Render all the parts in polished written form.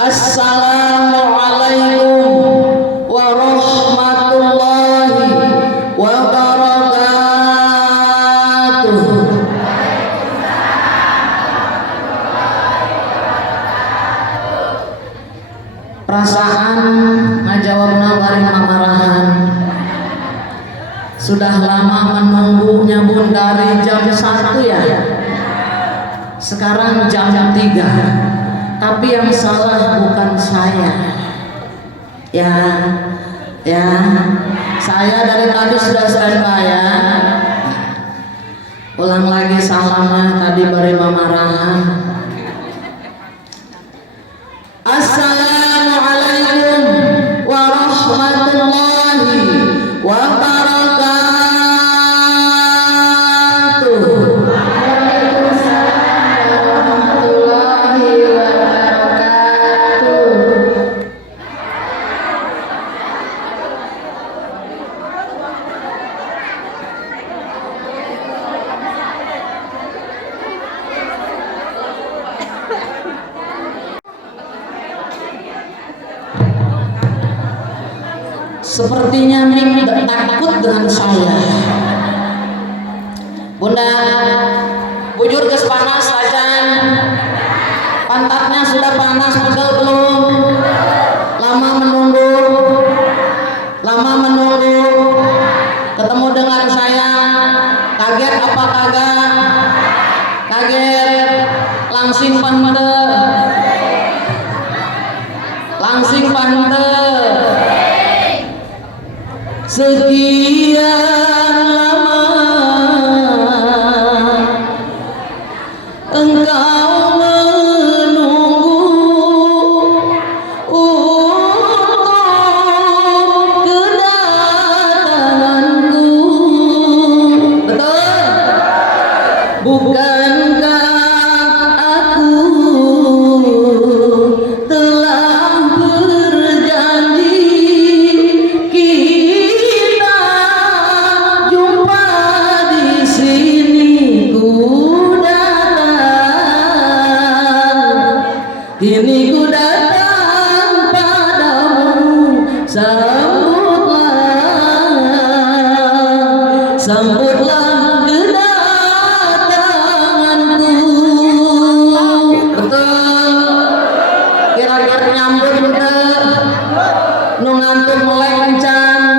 Assalamualaikum warahmatullahi wabarakatuh. Perasaan ngajawabna bari mamarahan. Sudah lama menunggunya Bun dari jam 1 ya. Sekarang jam 3. Tapi yang salah bukan saya. Ya, saya dari tadi sudah standby ya. Ulang lagi salamnya tadi bari mamarahan. Assalamualaikum warahmatullahi wabarakatuh. Sepertinya Ming takut dengan saya. Bunda, bujur geus panas ajan. Pantatnya sudah panas, pegel belum? Lama menunggu. Ketemu dengan saya, kaget apa kagak? Kaget, langsing pante. Sekian lama engkau menunggu untuk kedatanganku. Betul? Bukankah aku telah berjanji kini ku datang padamu, sambutlah kedatanganku. Betul? Kira-kira nyambut udah nu ngantuk mulai kencan.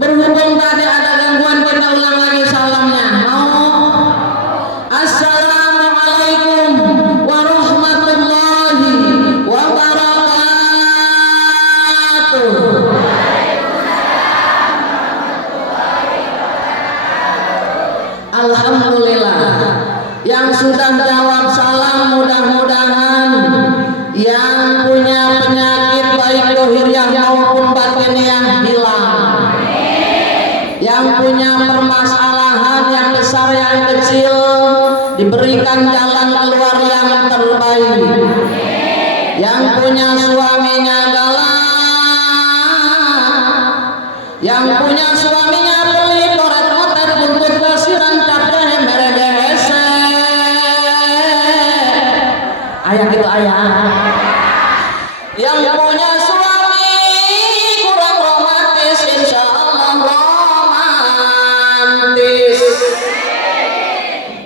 Berhubung tadi ada gangguan, kita ulang lagi salamnya. Assalamualaikum warahmatullahi wabarakatuh. Alhamdulillah, yang sudah jawab salam mudah-mudahan yang punya penyakit baik dohiriyah maupun batiniah hilang. Yang punya permasalahan yang besar yang kecil diberikan jalan keluar yang terbaik. Yang punya suaminya galak, yang punya suaminya pelit, koret-koret, buntut kasiran, capek, merege hese. Ayah gitu ayah. Yang punya suami kurang romantis, insya Allah romantis.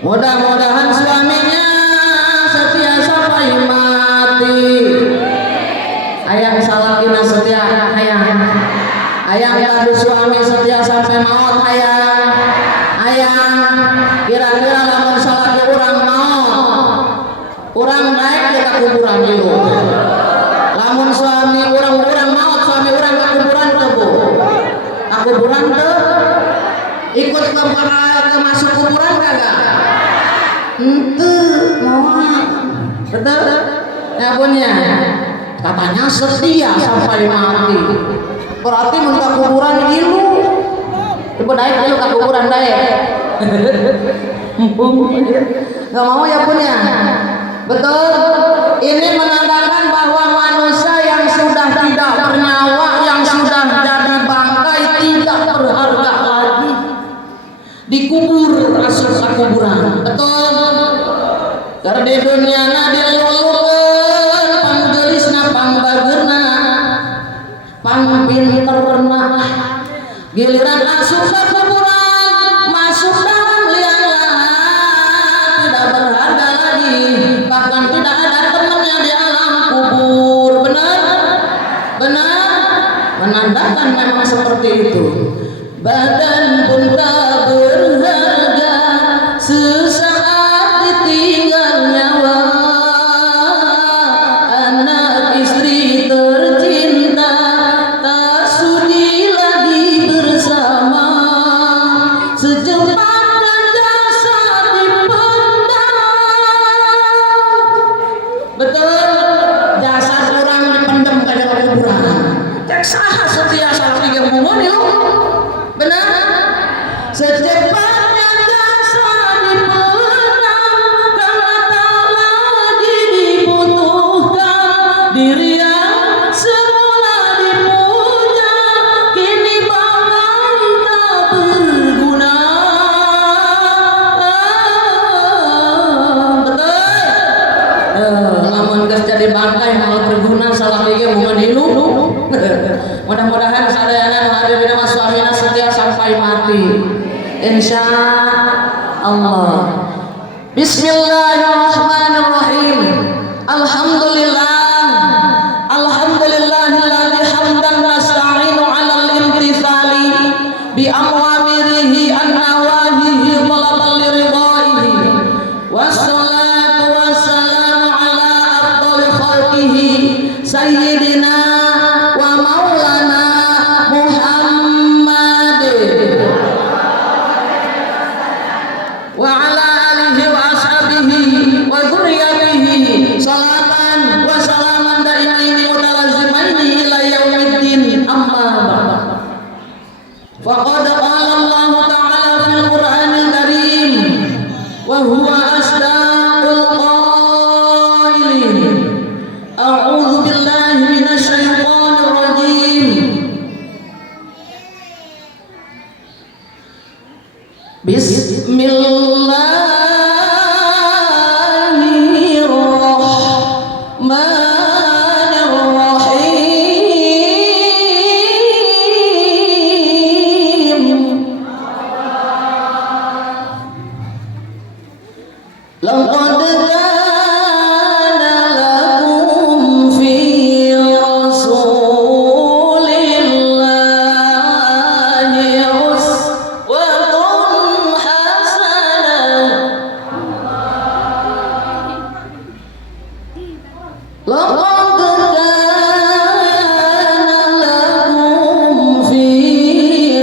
Mudah-mudahan suaminya setia sampai mati. Ayang salakina setia ayang. Ayang kadu suami setia sampai maut ayang. Ayang kira-kira lamun salaki urang maut, urang naik ke kuburan dulu. Lamun suami urang maut, suami urang ke kuburan tebu. Kuburan tuh ikut ke masuk kuburan kagak? Ente mau betul ya punya katanya setia sampai mati, berarti muka kuburan ilu coba naik ilu ke kuburan naik nggak mau ya punya betul. Ini menandakan bahwa manusia yang sudah tidak bernyawa, yang sudah jadi bangkai, tidak berharga lagi, dikubur masuk ke kuburan. Betul? Karena di dunia dilulukan pinterna. Giliran asup ke kuburan, masuk dalam liang lahat, tidak berharga lagi, bahkan tidak ada temannya di alam kubur. Benar? Benar? Menandakan memang seperti itu. Badan pun tak berharga, sesaat ditinggal nyawa. Anak istri tercinta tak sudi lagi bersama. Secepatnya jasad dipendam. Betul, jasad orang dipendam ke dalam kuburan. Cek saha setia salah tiga bungun yuk. Benar? Secepatnya jasad dipendam karena tak lagi dibutuhkan. Diri yang semula dipuja kini bagai tak berguna. Betul? Lamun geus jadi bangkai malah berguna salah tiga bungun hidup. Mudah-mudahan sadayana hadir dina suamina setia sampai mati. Insya Allah. Bismillahirrahmanirrahim. Alhamdulillah. Alhamdulillahilladzi hamdan nasta'inu 'alal imtithali bi amwamirihi an nawahihi talaban li ridaihi. Wassalatu wassalamu ala afdhali khalqihi sayyidina wa maulana Muhammad wa ala alihi wa ashabihi wa dzurriyyatihi salatan wa salaman daimaini mutalazimaini ila yaumiddin. Amma ba'd. Faqad qala Allah ta'ala fil Qur'anil Karim wa huwa asdaqul qailin. A'udzu billahi minasy syaithanir rajim. Bismillahirrahmanirrahim. Laqad kana lakum fi rasulillahi uswatun hasanah. Laqad kana lakum fi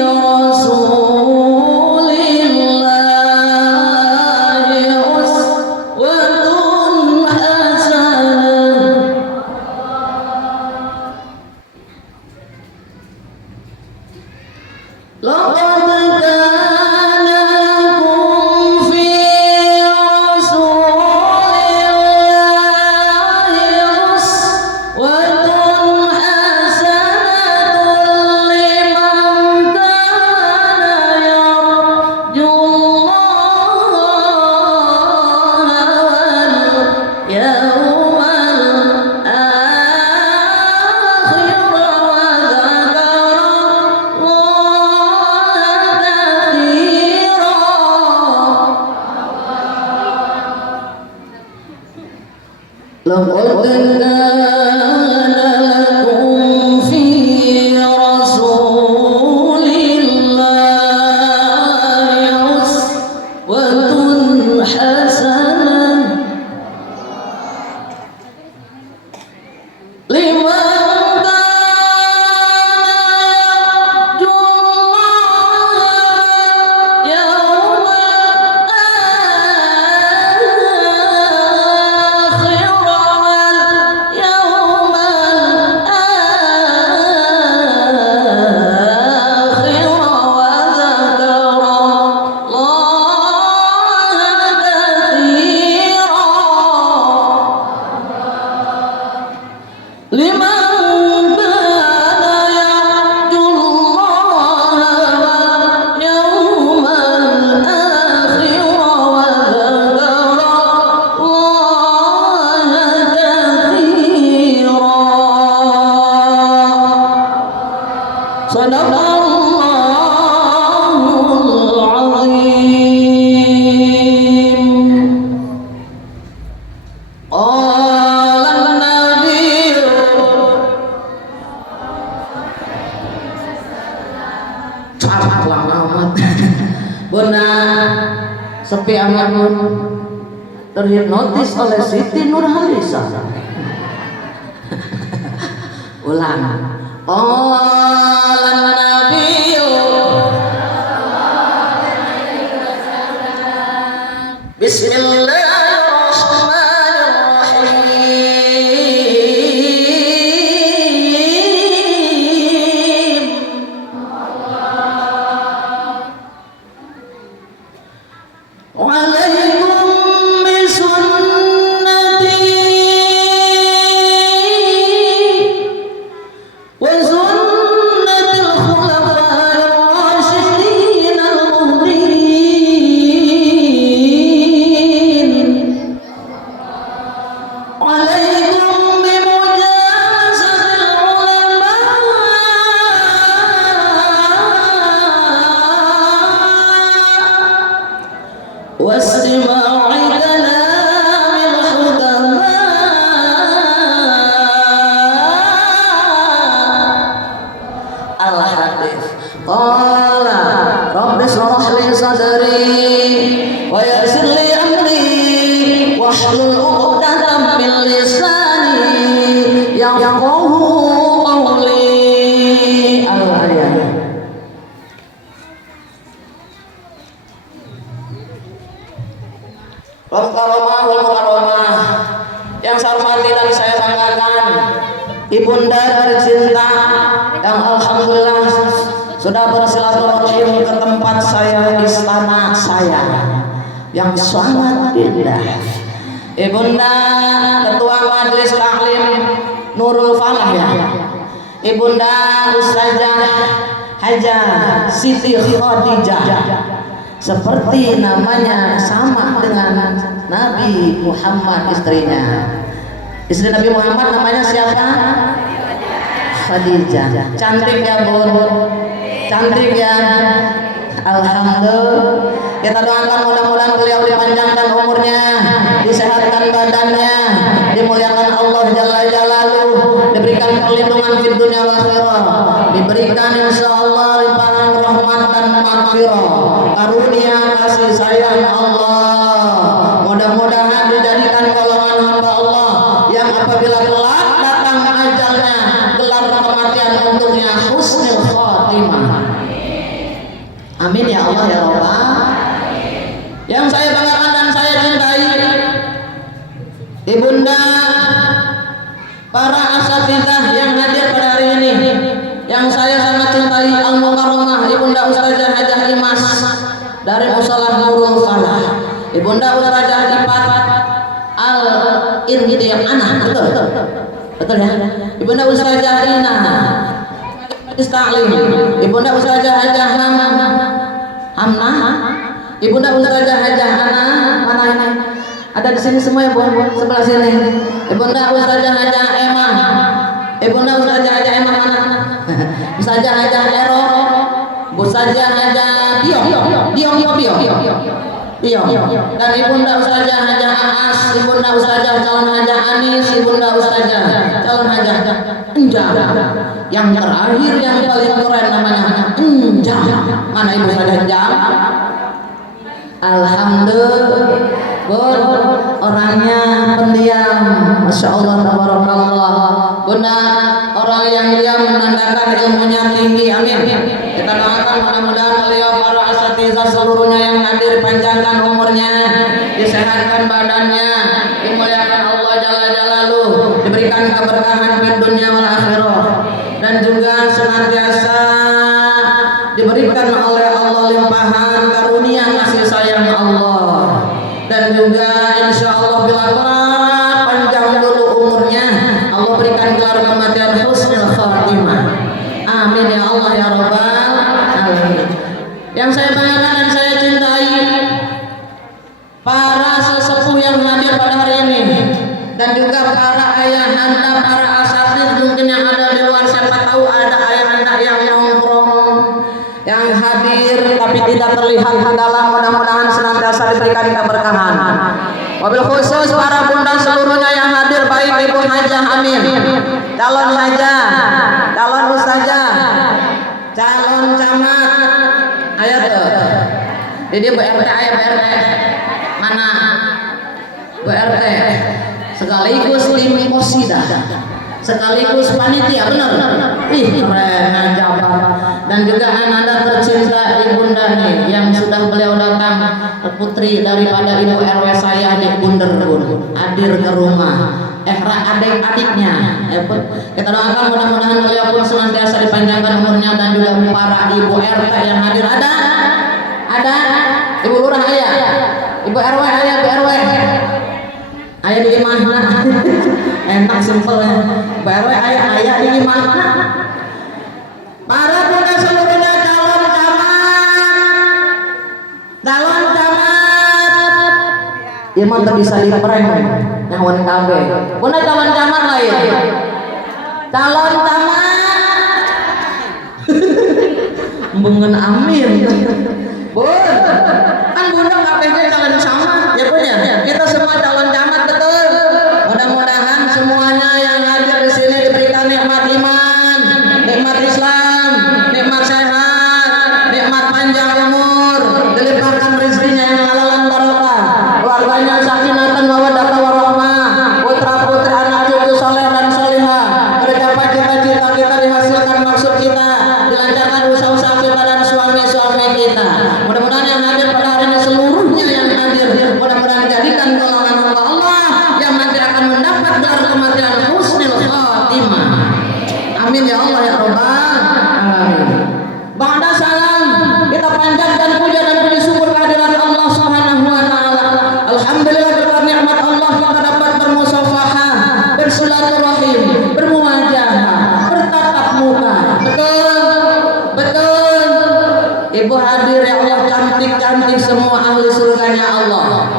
rasulillahi uswatun hasanah. Laqad kana lakum fi rasulillahi uswatun hasanatun liman kana yarjullaha wal yawmal akhir wa dzakara Laqad kana lakum fi rasulillahi uswatun hasanah liman kana yarjullaha yawmal akhir wal yawmal akhir wa dzakara Allaha katsira. Liman kana yarjullaha wal yawmal akhir wa dzakara Allaha katsira. Qalan Nabi capek lah amat Bunda sepi amat pun terhipnotis oleh Siti Nurhaliza. Ulang. Qalan Nabi Bismillahirrahmanirrahim. Waalaikum bisunnati wa sunnatil khulafa'ir rasyidin al-muhdin. Waalaikum bimujazatil ulama واستماع كلام الحكماء الحديث قال رب اشرح لي صدري ويسر لي امري واحلل عقدة من لساني يفقهوا قولي. Al-ayat. Mukarramah yang saya hormati dan saya banggakan, ibunda tercinta yang alhamdulillah sudah bersilaturahim ke tempat saya, istana saya yang sangat indah. Ibunda Ketua Majelis Taklim Nurul Falah ya, Ibunda Ustazah Hajah Siti Khadijah, seperti namanya sama dengan Nabi Muhammad istrinya. Istri Nabi Muhammad namanya siapa? Khadijah. Cantik ya Bun? Cantik ya? Alhamdulillah. Kita doakan mudah-mudahan beliau dipanjangkan umurnya, disehatkan badannya, dimuliakan Allah Jalla Jalaluhu, diberikan perlindungan di dunia wal akhirah, diberikan insyaallah limpahan rahmat dan maghfirah, karunia kasih sayang Allah. Mudah-mudahan dijadikan golongan hamba Allah yang apabila kelak datang ajalnya, gelar kematian untuknya husnul khatimah. Amin ya Allah ya Rabbal. Yang saya banggakan dan saya cintai, ibunda, para asatidzah yang hadir pada hari ini, yang saya sangat cintai, Al-Mukarramah Ibunda Ustazah Hajah Imas dari Musholah Nurul Falah, Ibunda Ustazah Ipat Al-Irhidiyah, betul ya, Ibunda Ustazah Ina Istaklim, Ibunda Ustazah Hajah Hamnah, Ibunda Ustazah Hajah Ana, mana ini? Ada di sini semua ya Bu, sebelah sini. Ibunda Ustazah Hajah Emah, Ibunda Ustazah Hajah Emah mana? Ustazah Hajah Ero, Ustazah Hajah Bio, dan Ibunda Ustazah Hajah Aas, Ibunda Ustazah calon Hajah Anis, Ibunda Ustazah calon Hajah Enjam. Yang terakhir yang paling keren namanya Enjam. Mana Ibu Ustazah Enjam? Alhamdulillah, orangnya pendiam, masya Allah, tabarakallah. Benar, orang yang diam menandakan ilmunya tinggi. Amin. Kita doakan mudah-mudahan beliau, para asatidzah seluruhnya yang hadir, panjangkan umurnya, disehatkan badannya, dimuliakan Allah Jalla Jalaluhu, diberikan keberkahan di dunia wal akhirah, dan juga senantiasa diberikan oleh Allah limpahan karunia kasih sayang Allah, dan juga insya Allah bila panjang dulu umurnya, Allah berikan gelar kematian husnul khatimah. Amin ya Allah ya Rabbal alamin. Yang saya banggakan dan saya cintai, para sesepuh yang hadir pada hari ini, dan juga para ayahanda, para asatidz mungkin yang ada di luar, siapa tahu ada ayahanda yang nongkrong, yang hadir tapi tidak terlihat dalam, mudah-mudahan senantiasa diberikan keberkahan. Wabil khusus para bunda seluruhnya Mana? Bu RT sekaligus tim posida, sekaligus panitia, benar? Ih keren jabat. Dan juga anak-anak tercinta ibunda nih yang sudah beliau datang, putri daripada ibu RW saya di Bunder pun hadir ke rumah. Adik-adiknya, kita doakan mudah-mudahan beliau pun senantiasa dipanjangkan umurnya dan juga para ibu RT yang hadir. Ada ibu lurah ayah, ibu RW ayah, ibu RW ayah di mana? Enak simpel ya. Ibu RW ayah di mana? Para bunda seluruhnya calon camat, iman tak bisa diprank nyawan KB. Bunda calon camat lain, calon camat, bungan amin. Bun, kan bunda KPG calon camat, ya punya. Kita semua calon camat betul. Mudah-mudahan semuanya yang hadir di sini diberikan nikmat iman, nikmat Islam, nikmat sehat, nikmat panjang umur, dilimpahkan rezekinya yang halalan barokah, keluarganya sakinatan mawaddah warahmah, putra-putri anak cucu soleh dan solihah, tercapai cita-cita kita, dihasilkan maksud kita, dilancarkan usaha-usaha kita dan suami-suami kita. Mudah-mudahan yang hadir pada hari ini seluruhnya yang hadir, mudah-mudahan dijadikan golongan hamba Allah yang nanti akan mendapat gelar kematian husnul khatimah. Amin ya Allah ya Rabbal alamin. Ba'da salam, kita panjatkan puja dan puji syukur kehadirat Allah Subhanahu wa taala. Alhamdulillah berkat nikmat Allah kita dapat bermusafahah, bersilaturahim, bermuwajahah, bertatap muka. Betul. Ibu hadir ya Allah, cantik-cantik semua ahli surganya Allah.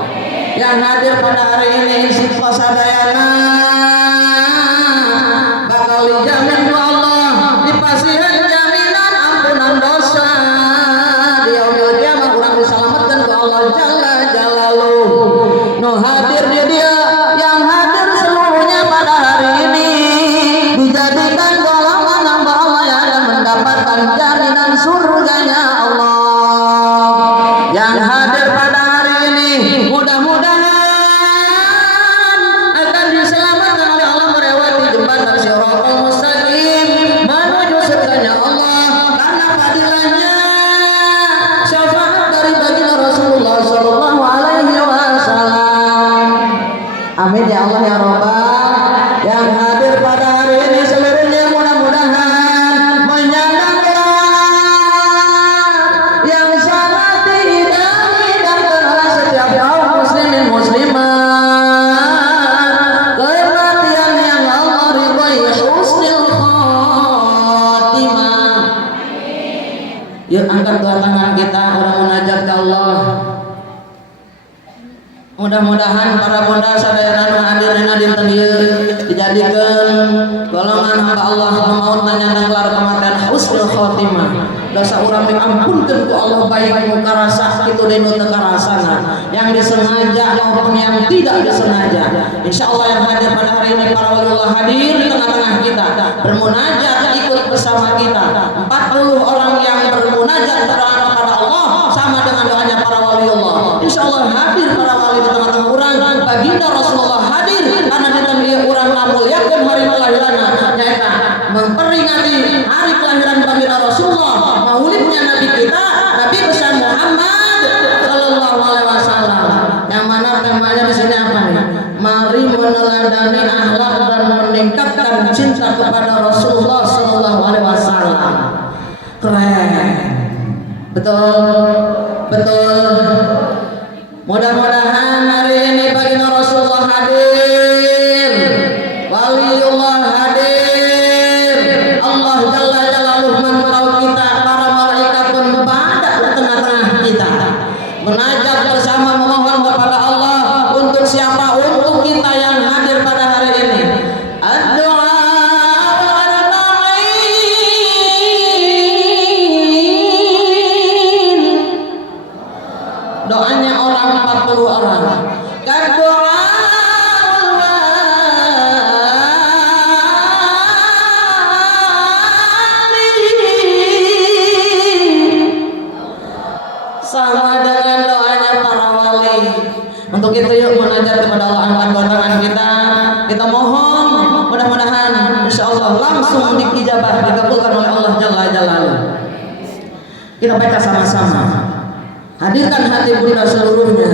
Yang hadir pada hari ini insya sadayana bakal dijamin ku Allah, dipasihan jaminan ampunan dosa. Di yaumil qiyamah urang diselamatkan ku Allah jalla jalaluhu. No hadir dia yang hadir seluruhnya pada hari ini dijadikan golongan hamba Allah yang akan mendapatkan jaminan surganya Allah. Yang hadir pada hari ini mudah-mudahan akan diselamatkan oleh Allah melewati jembatan Shiratal Mustaqim menuju surganya Allah karena fadilahnya syafaat dari baginda Rasulullah sallallahu alaihi wasallam. Amin ya Allah ya Rabbal. Yang hadir pada hari ini seluruhnya mudah-mudahan menyandang yang sangat diidam-idamkan oleh setiap kaum muslimin muslimat, kematian yang Allah ridhai husnul khatimah. Yuk angkat dua tangan kita, orang munajat ke Allah. Mudah-mudahan para bunda sadayana nu hadir dina dinten ieu dijadikeun golongan hamba Allah maut nanyandang gelar kematian husnul khotimah. Dosa urang diampunkeun ku Allah baik nu karasa kitu deui nu teu karasana, yang disengaja maupun yang tidak disengaja. Insyaallah yang hadir pada hari ini para waliullah hadir di tengah-tengah kita, bermunajat ikut bersama kita. 40 orang yang bermunajat kepada Allah sama dengan doanya para waliullah. Insyaallah hadir para wali di tengah-tengah urang, baginda Rasulullah hadir karena di tengah urang ngamuliakeun hari kelahiranna nyaeta memperingati hari kelahiran baginda Rasulullah, maulidnya Nabi kita, Nabi besar Muhammad sallallahu alaihi wasallam. Yang mana temanya di sini apa nih? Mari meneladani akhlak dan meningkatkan cinta kepada Rasulullah sallallahu alaihi wasallam. Keren. Betul. Mudah-mudahan hari ini baginda Rasulullah hadir, waliullah hadir, Allah jalla jalaluhu mantau kita, para malaikat pun pada di tengah-tengah kita, munajat bersama memohon kepada Allah. Untuk siapa? Untuk kita yang hadir pada hari ini. Ad-du'a doanya orang 40 orang. Kita mohon mudah-mudahan insyaallah langsung diijabah, dikabulkan oleh Allah Jalla Jalaluhu. Kita baca sama-sama. Hadirkan hati bunda seluruhnya.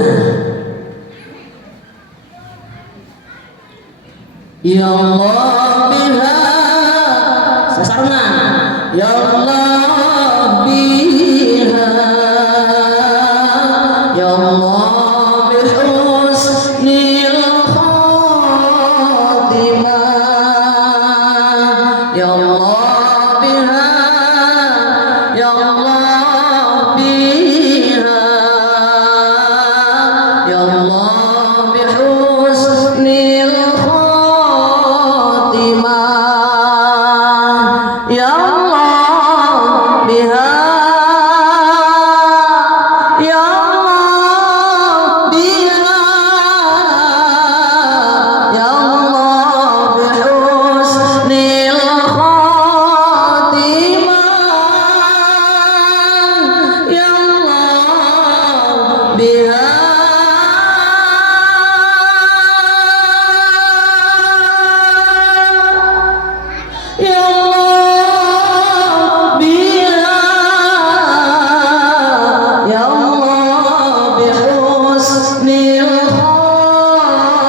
Ya Allah biha sasarna. Ya Allah biha. Ya Allah bihusnil khatimah. Ya Allah biha. Ya Allah biha. Ya Allah bihusnil khatimah. Ya Allah biha. Ya Allah biha. Ya Allah bihusnil khatimah. Ya Allah biha. Ya Allah biha. Ya Allah bihusnil khatimah.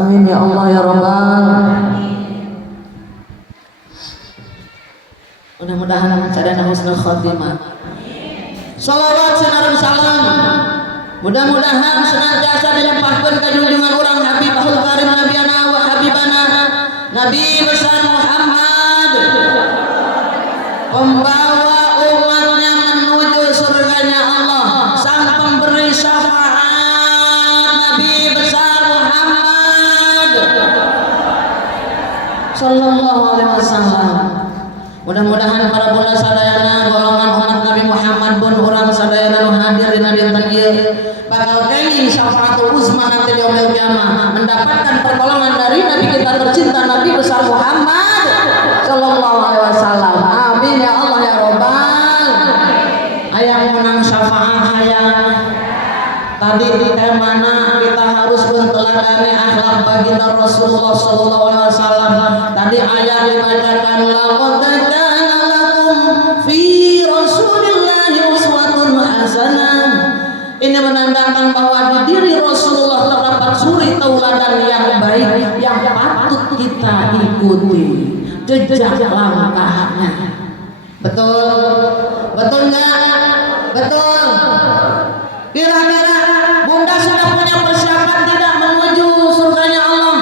Amin ya Allah ya Rabbal. Mudah-mudahan cadana husnul khatimah. Salawat sinareng salam. Mudah-mudahan senantiasa dilimpahkan kajunjungan orang Habibul Karim Nabiana wa Habibana Nabi besar Muhammad, pembawa umatnya menuju surganya Allah, sang pemberi syafaat Nabi besar Muhammad sallallahu alaihi wasallam. Mudah-mudahan para bunda sadayana golongan umat Nabi Muhammad pun orang sadayana nu hadir dina dinten ieu bakal kenging syafaatul uzma nanti di yaumil kiamah, mendapatkan pertolongan dari Nabi kita tercinta Nabi besar Muhammad sallallahu alaihi wasallam. Amin ya Allah ya Rabbal. Hayang menang syafaat hayang. Tadi di temana kita harus menteladani akhlak baginda Rasulullah sallallahu alaihi wasallam. Tadi ayat dibacakan laqad kana lakum fi Rasulillahi uswatun hasanah. Ini menandakan bahwa di diri Rasulullah terdapat suri tauladan yang baik yang patut kita ikuti jejak langkahnya. Betul? Betul enggak? Betul. Kira-kira bunda sudah punya persiapan tidak menuju surganya Allah?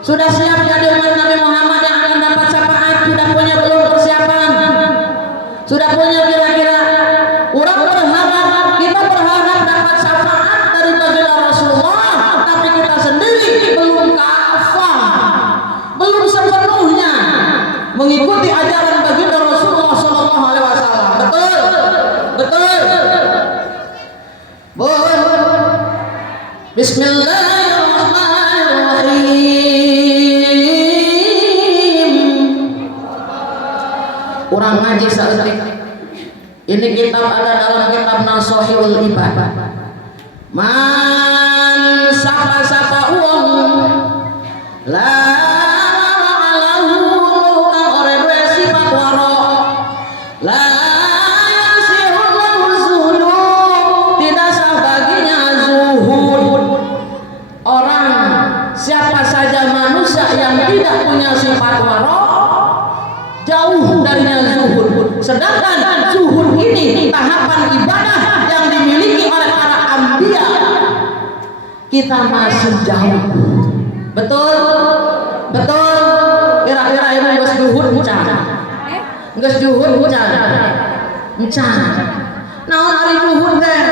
Sudah siap jadi umat Nabi Muhammad yang akan dapat syafaat? Sudah punya belum persiapan? Sudah punya kira-kira? Orang berharap, kita berharap dapat syafaat dari baginda Rasulullah, tapi kita sendiri belum kafah, belum sepenuhnya mengikuti ajaran baginda Rasulullah sallallahu alaihi wasallam. Betul? Betul? Bismillahirrahmanirrahim. Urang ngaji saeutik. Ini kitab ada dalam kitab Nashihul Ibad. Man sapa-sapa uang la alahu kang ore duwe sifat waro la yasihul zuhud, tidak sah baginya zuhud. Orang siapa saja manusia yang tidak punya sifat waro, jauh darinya zuhud. Sedangkan zuhud ini tahapan ibadah yang dimiliki oleh para anbiya, kita masih jauh. Betul? Betul? Kira-kira ini geus zuhud encan. Geus zuhud encan. Naon ari zuhud teh?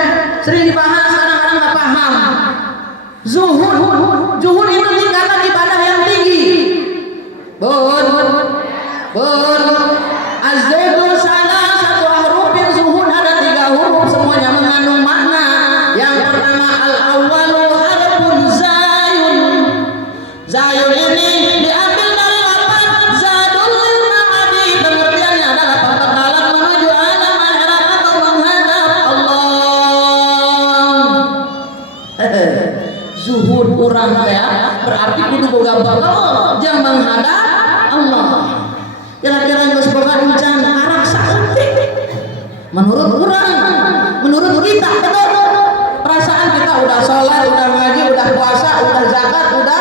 Sering dibahas, kadang-kadang enggak paham. Zuhud itu tingkatan ibadah yang tinggi. Az-zuhud salah satu huruf zuhud ada 3 huruf, semuanya mengandung makna. Yang pertama al-awwalu harfun zayun. Zayun ini diambil dari lafaz zadul lil ma'adi, pengertiannya adalah pembekalan menuju alam akhirat atau menghadap Allah. Zuhud urang ya berarti kudu boga bekal jeung menghadap Allah. Kira-kira geus boga hujan arah saeutik menurut urang, menurut kita betul. Perasaan kita udah sholat, udah ngaji, udah puasa, udah zakat, udah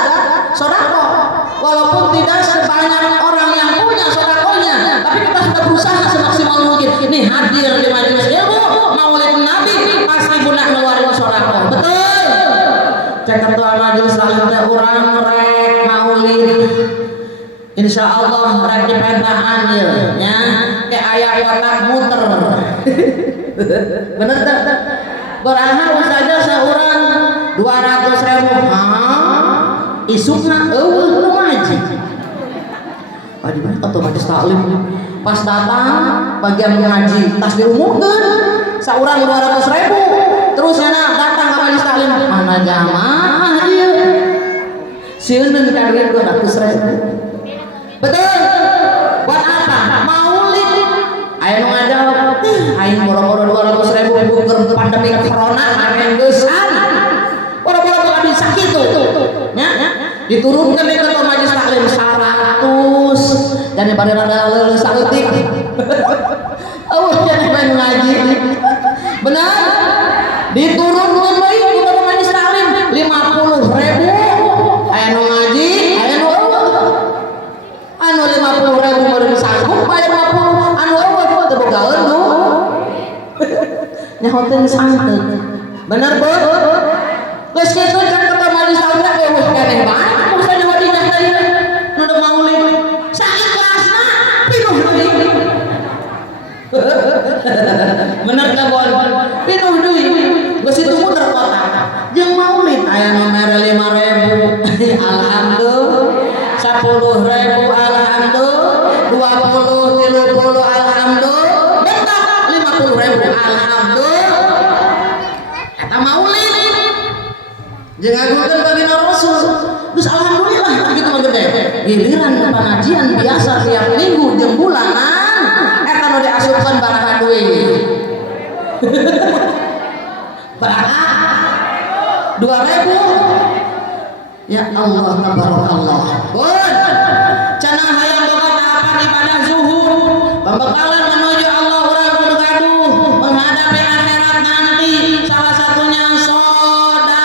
sedekah, walaupun tidak sebanyak orang yang punya sedekahnya, tapi kita sudah berusaha semaksimal mungkin. Nih hadir di majelis ilmu maulid Nabi pasti guna ngeluarin sedekah, betul. Cek ketua majelis selanjutnya orang rek maulid, insya Allah rek dipentaan ya, kayak ayah kotak muter. Bener tak? Beraha saja seorang 200.000 isukna eueuh nu ngaji. Padi mah otomatis taklim. Pas datang bagian ngaji tas diumumkeun saurang 200.000. Terus cenah datang ka majelis taklim mana jamaah ieu. Sieun ka duit 200.000. Betul. Buat apa? Maulid. Aya nu ngajawab, aing boro-boro 200.000 buker pandemi corona aren geusan. Boro-boro bakal bisa kitu. Nya, diturunkeun ke ketua majelis taklim 100 dan bari rada leuleus saeutik. Eueuh cenah bae ngaji. Benar? Diturunkeun deui ke ketua majelis taklim 50.000. Aya nu ngaji, aya nu anu 50.000 meureun sanggup bayar 50, anu eueuh teu bogaeun nu nyahoteun sangteut. Bener, Bu? Geus kitu kan ketua majelis taklim eueuh keneh bae kudu nyawa dinah teh nu da maulid saikhlasna pinuh deui. Bener ka, Bon? Pinuh deui. Geus itu muter kota jeung maulid aya nu mere 5.000. Alhamdulillah. 10.000 alhamdulillah, 20, 30 alhamdulillah, bentar 50.000 alhamdulillah. Eta maulid jeung ngagungkeun baginda Rasul. Terus alhamdulillah begitu mah gede. Giliran pengajian biasa tiap minggu jeung bulanan eta nu diasupkeun baraka duit. Baraka 2.000. Ya Allah tabarakallah. Bun, cenah hayang boga tahapan ibadah zuhud, pembekalan menuju Allah urang kudu gaduh menghadapi akhirat nanti. Salah satunya sedekah.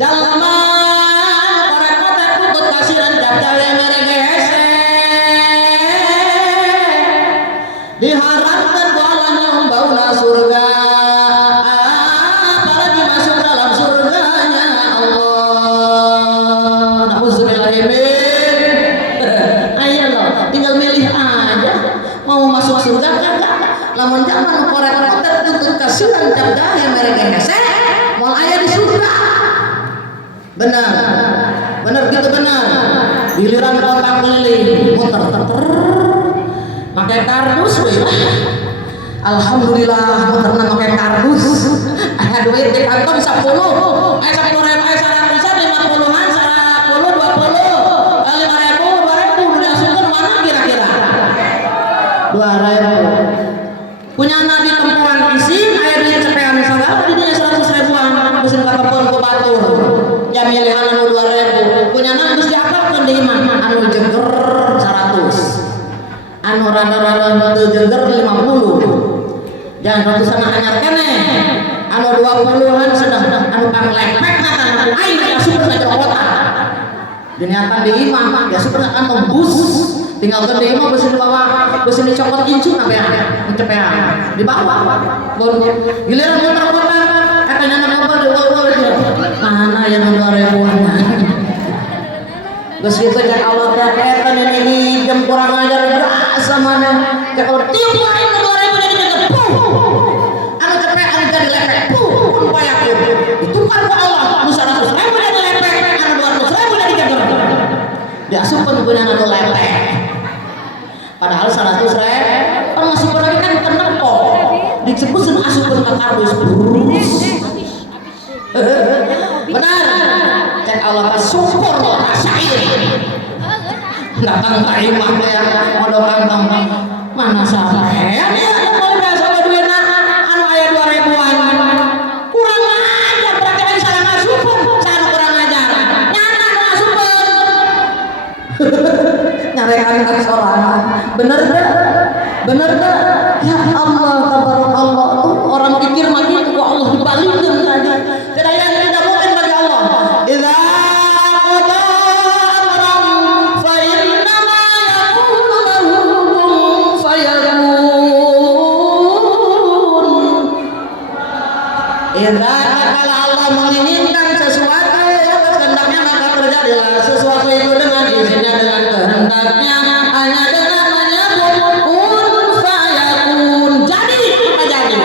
Jalma korek kotek putut kasiran dadale merege hese. Diharapkan ku Allah nyombauna surga. Apalagi masuk dalam surganya Allah. Ayo loh, tinggal milih aja mau masuk surga kagak. Lamun zaman korek kotek putut kasiran dadale merege hese moal aya di surga. Benar, benar gitu benar. Giliran kota keliling, muter pakai kardus, alhamdulillah muterna pakai kardus. Ada duit di kantong 10, 10.000, 100, 50-an, 10, 20, 5.000, 2.000 udah diasupkeun mana kira-kira? 2.000. Punya nabi tempuan isin, aya duit cepean sagala didinya 100.000-an, beuseun ka kebon ku batur. Ya milihan anu 2.000. Punya nabi geus diakalkeun deui mah anu jengger 100. Anu rada-rada teu jengger 50. Jangan ratusan anyar keneh. Anu 20-an sedang anu kang lepek kan aing diasupkeun ka jero kota. Diniatan di imam diasupkeun ka kantong bus. Tinggalkeun di imam beuseun dibawa, beuseun dicokot incuna beak cepean. Dibawa. Giliran muter kota eta nyana mobil diwol-wol mana ya nu 2.000-an. Geus kitu cek Allah teh eta ini jam kurang ajar berasa mana. Cek Allah tiup aing 2.000 jadi gepuh. Anu cepean jadi lepek. Pun payakeun. Ditukar ku Allah nu 100.000 jadi lepek, anu 200.000 jadi geger. Diasupkeun ku anu lepek. Padahal 100.000 pan ngasupkeun lagi kan kenepo. Disebutkeun asupkeun ka kardus. Benar. Cek Allah syukur rasain. Datang ka imam teh modal kantong mana sampean ya mau biasa duitna anu aya 2.000-an. kalau Allah menginginkan sesuatu kehendaknya maka terjadilah sesuatu itu dengan izinnya dengan kehendaknya hanya dengan menyebut kun fayakun jadi apa jadi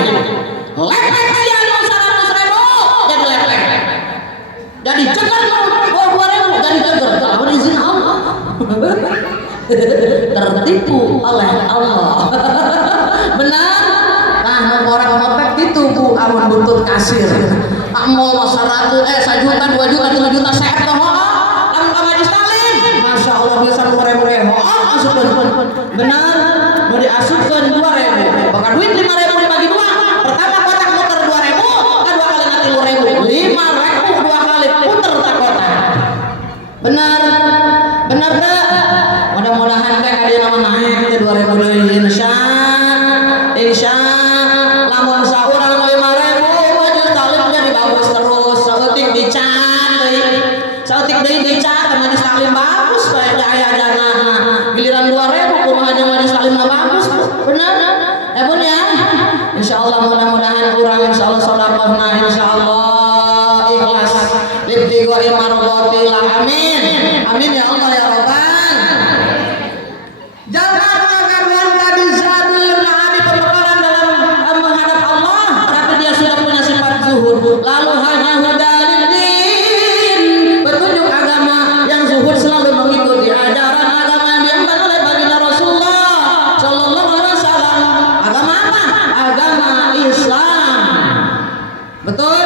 lepek aja lu 100.000 jadi lepek jadi ceker lu 2.000 jadi ceker kalau izin Allah tertipu oleh Allah benar. Nah orang ngopek itu bu amun buntut kasir mall 100 1 juta 2 juta 3 juta saya toh amun kamar Stalin masya Allah bisa 2.000 masukkan benar mau diasupkan 2.000 bakal duit 5.000 dibagi dua pertama kotak muter 2.000 kedua kali nanti 5.000 dua kali puter tak kotak benar benar tak mudah-mudahan teh ada nama naik ke 2.000 insya lamun saurang 5.000 wajah salim jadi bagus terus sautik dicat teman salim bagus kayak jaya jana giliran 2.000 kumaha jeung manis salim bagus benar ya bun ya insyaallah mudah-mudahan urang insyaallah sedekahna insyaallah ikhlas libtighai mardatillah amin amin ya Allah ya rabbal jangan mengaruhan tadi zabil nabi perkara dalam menghadap Allah berarti dia sudah punya sifat zuhud lalu hanya hudalidin petunjuk agama yang zuhud selalu mengikuti ajaran agama yang diemban oleh baginda Rasulullah sallallahu alaihi wasallam agama apa? Agama Islam betul?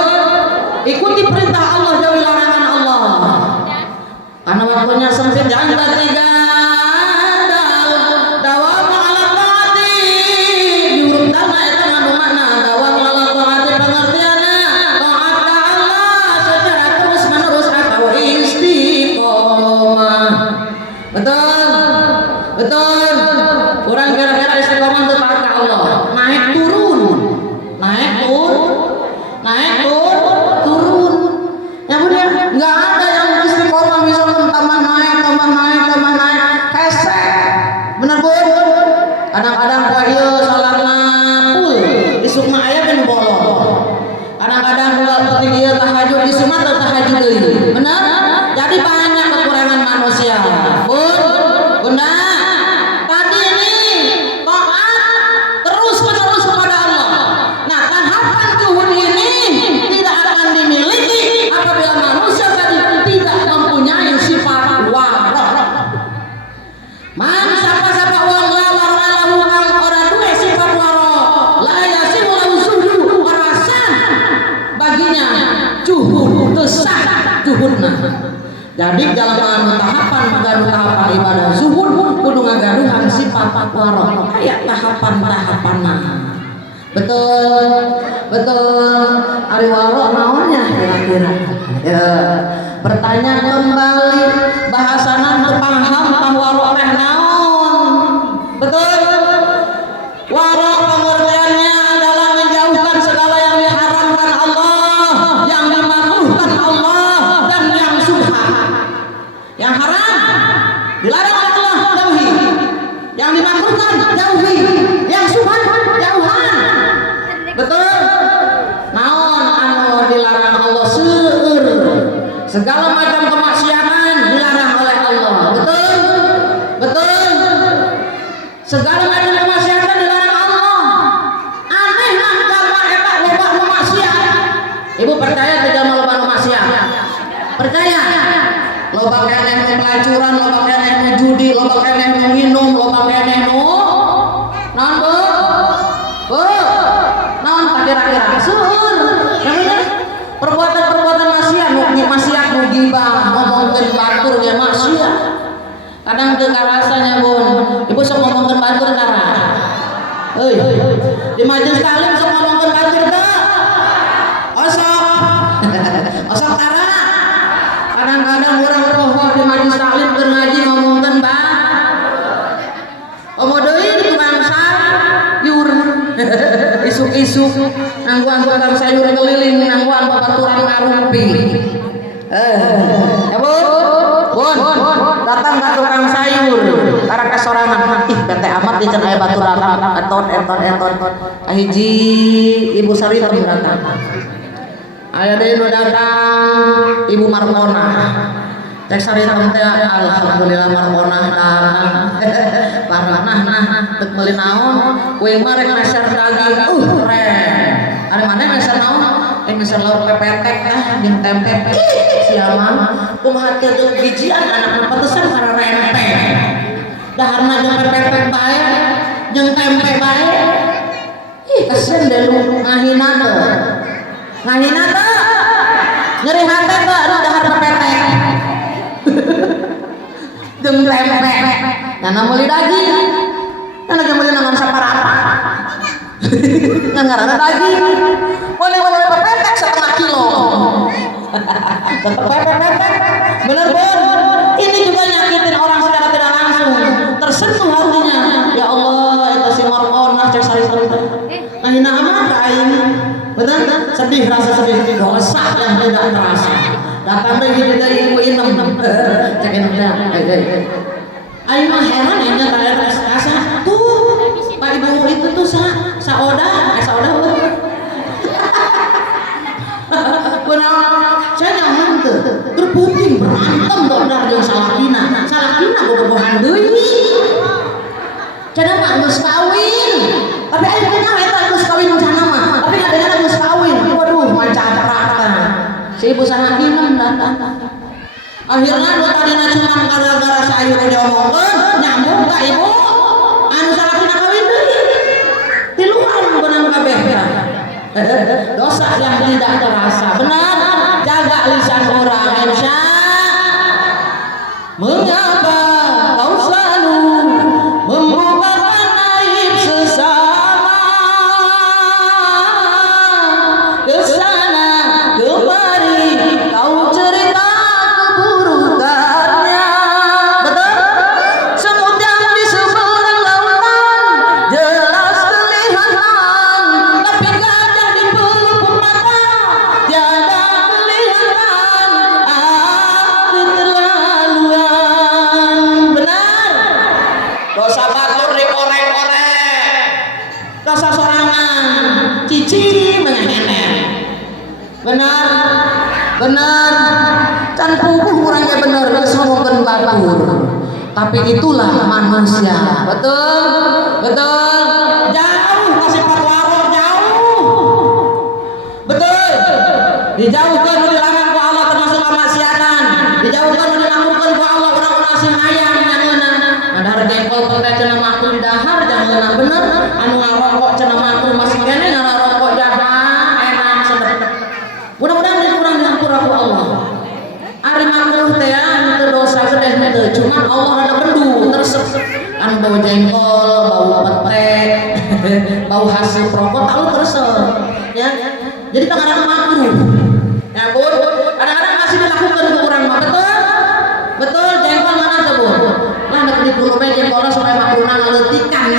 Ikuti perintah Allah jauhi larangan Allah karena waktunya sempit jangan tiga betul orang kira-kira istiqomah itu taat ke Allah naik turun ya bun ya nggak ada yang istiqomah misalkan tambah naik hesek benar bun kadang-kadang wahyu salarna full isuk mah aya ben bolong kadang-kadang seperti dia tahajud isuk mah tahajud deui benar jadi banyak kekurangan manusia bun bunda tadi ini taat terus menerus kepada Allah nah tahapan zuhud ini tidak akan dimiliki apabila manusia tadi tidak mempunyai sifat warok man siapa uang lawar lahu kang ora duwe sifat warok la yasimu lahu zuhud orasan baginya zuhud kesah zuhudna jadi dalam tahapan ibadah zuhud kudu ngagaduhan sifat warok aya tahapan-tahapanna betul ari warok naonnya kira-kira ya bertanya kembali bahasana teu paham tah warok teh naon betul warok pengertiannya adalah menjauhkan segala yang diharamkan Allah yang dimakruhkan Allah dan yang subhan yang haram dilarang oleh Allah jauhi yang dimakruhkan jauhi yang subhan jauhan betul naon anu dilarang Allah seueur segala macam kemaksiatan dilarang oleh Allah betul segala macam kemaksiatan dilarang Allah aneh nah jalma eta loba nu maksiat ibu percaya teh jalma loba nu maksiat percaya loba keneh nu pelacuran loba keneh nu judi loba keneh nu minum loba keneh nu naon bu naon kira-kira seueur namanya perbuatan maksiat nu gibah ngomongkeun batur ge maksiat kadang teu karasanya bun ibu sok ngomongkeun batur kara euy di majelis taklim sok ngomongkeun batur teu osok kara kadang-kadang orang roh di majelis taklim keur ngaji ngomongkeun omo deui di tukang sayur isuk-isuk nangguan tukang sayur keliling nangguan babaturan ngarumpi ya bun datang ke tukang sayur karena kesorangan ih bete amat di cenah baturan eton hiji ibu Sarita datang Aya deui nu datang Ibu Marmona. Cek saritem teh alhamdulillah Marmona datang. Parah teu meuli naon, kuing mah rek meser daging. Keren. Ari maneh meser naon? Meser lauk pepetek jeung tempe. Sia mah kumaha teu geus gijian anakna pantesan para rente. Daharna jeung pepetek bae, jeung tempe bae. Ih kasihan deh lu ngahina teu. Ngahina teu. Nyeri hate teu anu dahar pepetek. Jeung tempe. Nana meuli daging. Nana ge meuli nangan saparapa. Ngaranna daging. Boleh pepetek setengah kilo. Tetep pepetek. Bener bener. Ini juga nyakitin orang secara tidak langsung. Tersentuh hatinya. Ya Allah, eta si Marmona cek sari-sari. Ngahina amat ka aing. Bener? Sedih, rasa sedih. Dosa yang tidak terasa. Datang deui dari Ibu Inem. Cek Inem teh. Aing mah heran nya tanya asa. Tuh, Pak Ibu itu tuh saoda saya nyaman tuh berputing berantem dodar jeung salakina bobogohan deui cenah mah geus kawin tapi aya teh eta geus kawin cenah mah tapi ngadengan geus kawin waduh mancakraka si ibu salakina datang akhirna nu tadina cuma gara-gara sayu diomongkeun nyambung ka ibu anu salakina kawin deui tiluan beunang kabeh dosa yang tidak terasa. Benar, jaga lisan orang insya. Mengapa kau selalu membukakan aib sesama, kesana kemari kau cerita keburukannya. Betul? Semut yang di seberang lautan jelas kelihatan, tapi gajah di pelupuk mata tiada kelihatan. Aku terlaluan. Benar? Dosa batur dikorek-korek, dosa sorangan cici mengehener. Benar? Benar. Can pupuh kurangnya benar geus ngomongkeun batur. Tapi itulah manusia. Betul? Betul. Jauh ka sifat warok jauh. Betul. Dijauhkeun nu dilarang ku Allah termasuk kamaksiatan. Dijauhkeun nu dilakukeun ku Allah urang-urang sing hayang nyangeuna. Madahar jengkol teh cenah makul di dahar jangeuna bener. Anu ngarokok cenah makul masih kene ngarokok jahat enak sedep. Mudah-mudahan dikurang diampura ku Allah. Ari makruh teh teu dosa gede teh, cuman Allah ada bendu tersep. Anu bau jengkol, bau petek, bau hasil rokok tahu tersep. Ya. Jadi teu ngaranna makruh. Ya, Bun. Kadang-kadang masih dilakukan ke urang mah betul. Betul jengkol mana tuh, Bun? Lah nek digulung we jengkolna supaya makruhna ngaleutikan.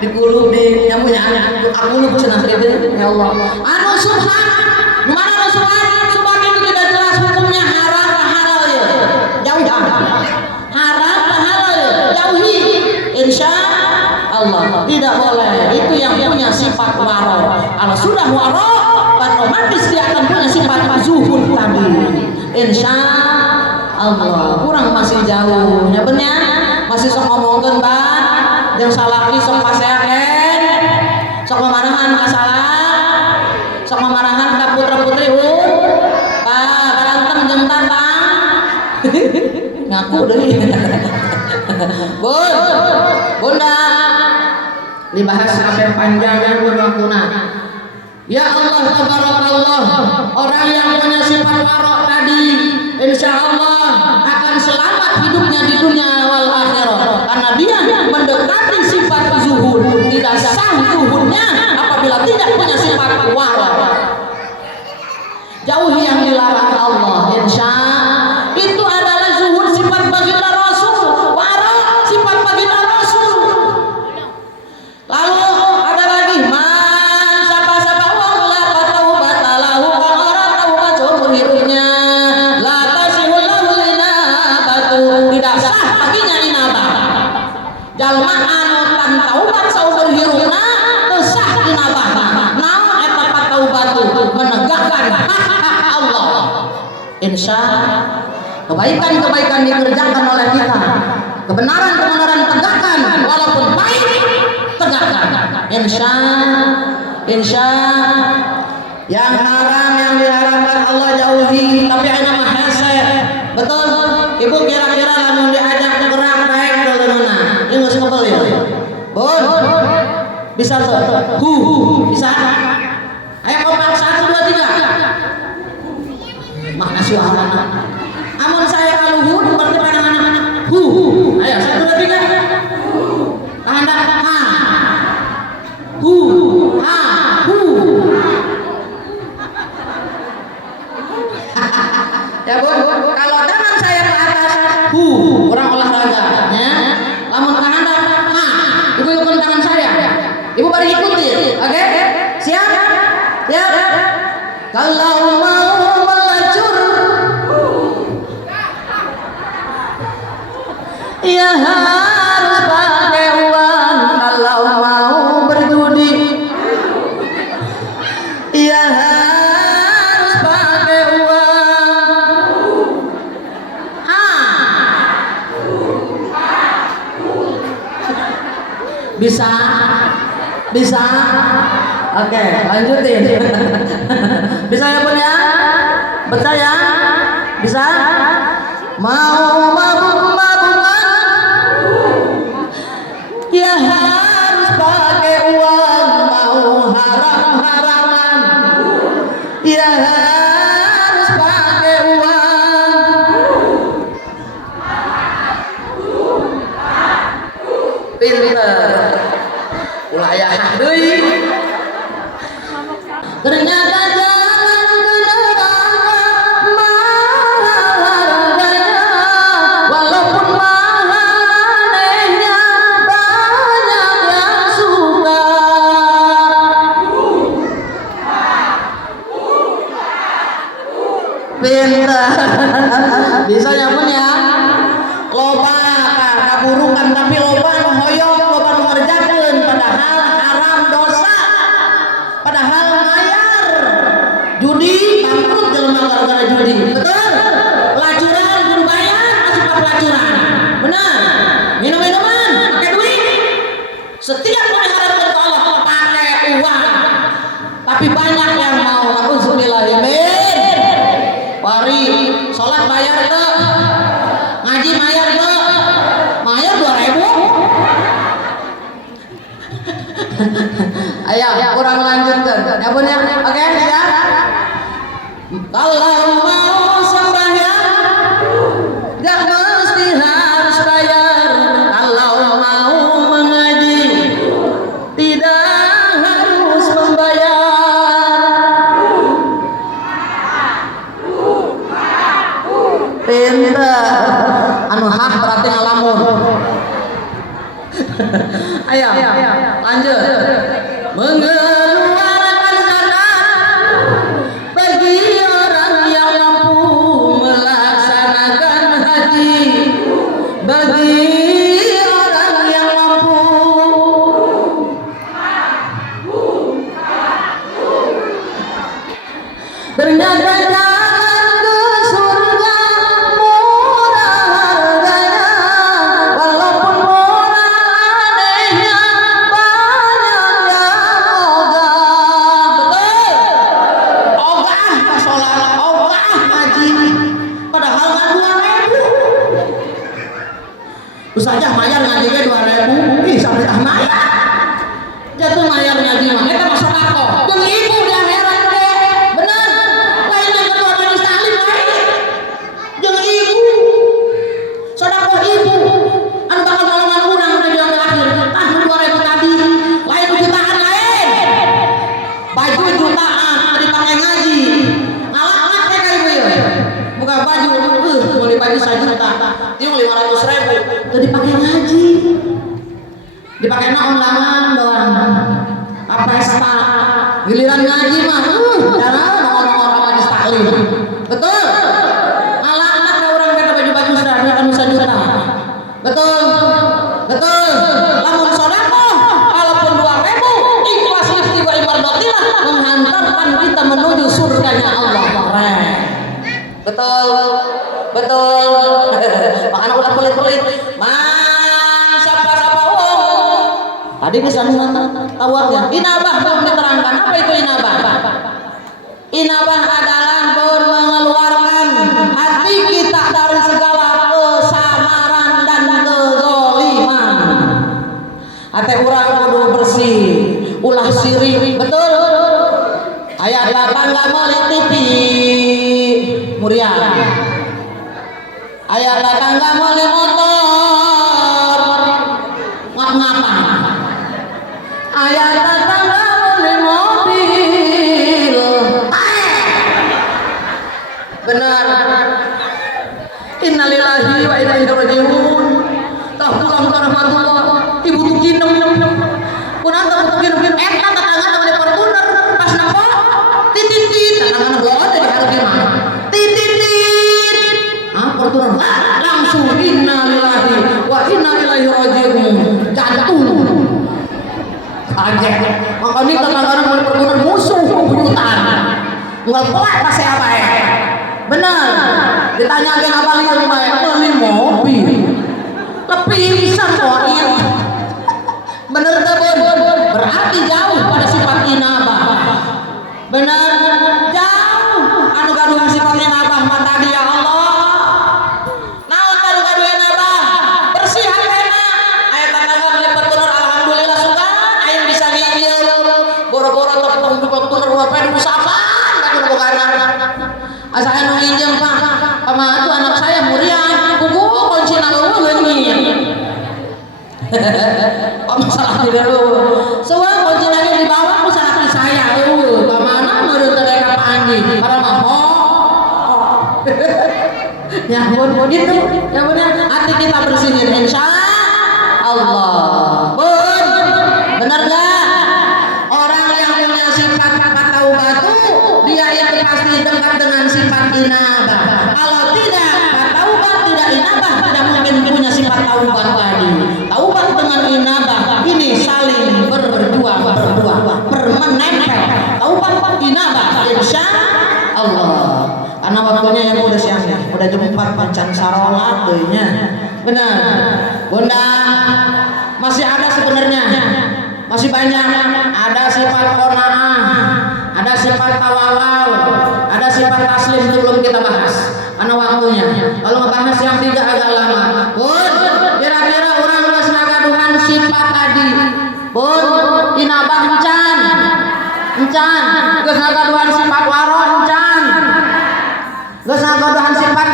Digulung di nyamunya anak aku lu cenah kitu. Ya Allah. Anu subhan. Mana anu subhan? Subhan itu tidak jelas hukumnya haram atau halal ya. Jauh. Haram atau halal ya. Jauhi. Insya Allah tidak boleh. Itu yang punya sifat waro. Kalau sudah waro, otomatis dia akan punya sifat zuhud tadi. Insya Allah. Kurang masih jauh. Ya benar. Masih sok ngomongkeun ban, jeung salaki sok paseaken, sok mamarahan ka salah, sok mamarahan ka putra-putri berantem jeung tatang. Ngaku deui. Bunda dibahas sampai panjangnya waktuna. Ya Allah tabarakallah, orang yang punya sifat warok tadi insya Allah akan selamat hidupnya di dunia wal akhirah karena dia mendekati sifat zuhud. Tidak sah zuhudnya apabila tidak punya sifat warok. Jauhi yang dilarang Allah. Insya itu adalah zuhud sifat baginda Rasul, warok sifat baginda Rasul. Lalu ada lagi hidupnya la tasihul lahul inabatu, tidak sah baginya inabah. Jalma anu tan taubat saumur hirupna teu sah inabahna. Naon eta pataubat? Allah. Insya kebaikan dikerjakan oleh kita, kebenaran tegakkan, walaupun baik tegakkan. Insya yang haram yang diharamkan Allah jauhi, tapi anak mah hese. Betul ibu, kira-kira lamun diajak gerak baik dulu mana ini nggak suka beli bon bisa tuh bisa ayo kompak 1 2 3 makna suara amun saya kalau berarti pada anak-anak ayo 1 2 3 tanda ha ya bu, kalau tangan saya ke atas kurang olahraga ya. Lamun ke handap ibu ikut tangan saya, ibu bari ikuti, oke? Siap? Kalau mau melacur ya harus pakai uang, kalau mau berjudi ya harus pakai uang. Bisa oke, lanjutin. Bisa ya pun ya, percaya bisa. Mau mabuk-mabukan ya harus pakai uang, mau haram-haraman ya harus pakai uang. Pinter ulayah deui. Ternyata jalan ke neraka mahal harganya, walaupun mahal anehnya banyak yang suka. Pinter bisa ya pun ya. Loba kaburukan tapi loba nu hoyong, loba nu ngerjakeun, padahal haram dosa, padahal mayar judi bangkrut jelema gara-gara judi. Betul? Pelacuran kudu bayar, asup ka pelacuran. Benar? Minum-minuman pakai duit. Setiap mau diharapkan ke Allah pakai uang. Tapi banyak yang mau nauzubillahimin. Wari salat bayar ke, ngaji bayar ke, bayar 2.000. Ayo kurang lanjutkan ya bun ya. Oke siap. Kalau mau sembahyang gak mesti harus bayar, kalau mau mengaji tidak harus membayar. Pinter anu hah berarti ngalamun. Ayo lanjut. Mengeluarkan zakat bagi orang yang mampu melaksanakan haji, bagi orang yang mampu. Ternyata jalan ke surga murah harganya, walaupun murah anehnya banyak yang ogah. Betul? Ogah pas sholat, ogah ngaji, padahal nggak 2.000. Usahanya mayar ngajinya 2.000, ih sampai tak mayar. Jatuh mayar ngaji mah, kita masuk aku. Jeung ibu di akhirat deh, bener. Lain yang kedua manis taklim lain. Jeung ibu, sodakoh ibu, anu bakal nolongan urang di dunia akhir. Ah 2.000 tadi, lain jutaan lain. Baju jutaan dipakai ngaji. Ngalak-ngalak kayak ibu ya. Buka baju, mau dipakai 1 juta, tiung 500.000. Itu dipakai ngaji. Dipakai naon langan doang. Pesta giliran ngaji mah jarang orang-orang majelis taklim. Betul? Anak-anak ke orang kata baju-baju sudah akan 1 juta. Betul? Betul? Lamun sedekah walaupun 2.000 ikhlas lifti wa ibardotillah menghantarkan kita menuju surganya Allah. Betul, betul. Makanya udah pelit-pelit. Siapa wong? Tadi bisa tawarnya. Inabah belum diterangkan. Apa itu inabah? Inabah adalah mengeluarkan hati kita dari segala kesamaran dan kezaliman. Hati orang kudu bersih, ulah sirik. Betul. Ayat 8 Lamoli TV Muria. Ayat 8 Lamoli motor ngapa. Ayat 8 Lamoli mobil. Benar. Innalillahi wa inna ilaihi rajiun. Tauhidullah warahmatullah. Ibu tukin punah tukin eta tetangga sama Fortuner pas nampak titit tetangga belum dari harga mah titit Fortuner langsung innalillahi wa inna ilaihi rajiun jantung kaget. Makanya tetangga sama Fortuner musuh buyutan nggak kuat pas saya apa ya benar ditanyakan apa lagi beli mobil lebih bisa kok bener tabun berarti jauh pada sifat inabah. Benar jauh anu gaduhan sifat inabah mah tadi ya Allah naon gaduh inabah bersih hatena aya tetangga beli Fortuner alhamdulillah sugan aya bisa diieu boro-boro tepung Fortuner wae diusapan tapi bogana asa anu injem Pak pamatu anak saya Murian kuku kunci nang leungit masalah tidak lu semua kunci lagi di bawah masalah saya lu kemana menurut mereka panggil para mahal ya pun begitu ya benar hati kita bersihin insya Allah benar gak orang yang punya sifat taubatu dia yang pasti dekat dengan sifat inabah. Kalau tidak taubat tidak inabah tidak mungkin punya sifat taubat tadi. Taubat dengan inabah ini saling berdua permenempel. Taubat inabah insya Allah. Karena waktunya yang udah siangnya udah jam 4 pancan sarolat deunya. Benar. Bunda masih ada sebenarnya. Masih banyak. Ada sifat qanaah, ada sifat tawakal, ada sifat taslim itu belum kita bahas karena waktunya. Kalau ngebahas yang 3 agak lama. Bun, kira-kira orang geus ngagaduhan sifat tadi. Bun, inabah encan. Geus ngagaduhan sifat waro encan. Geus ngagaduhan sifat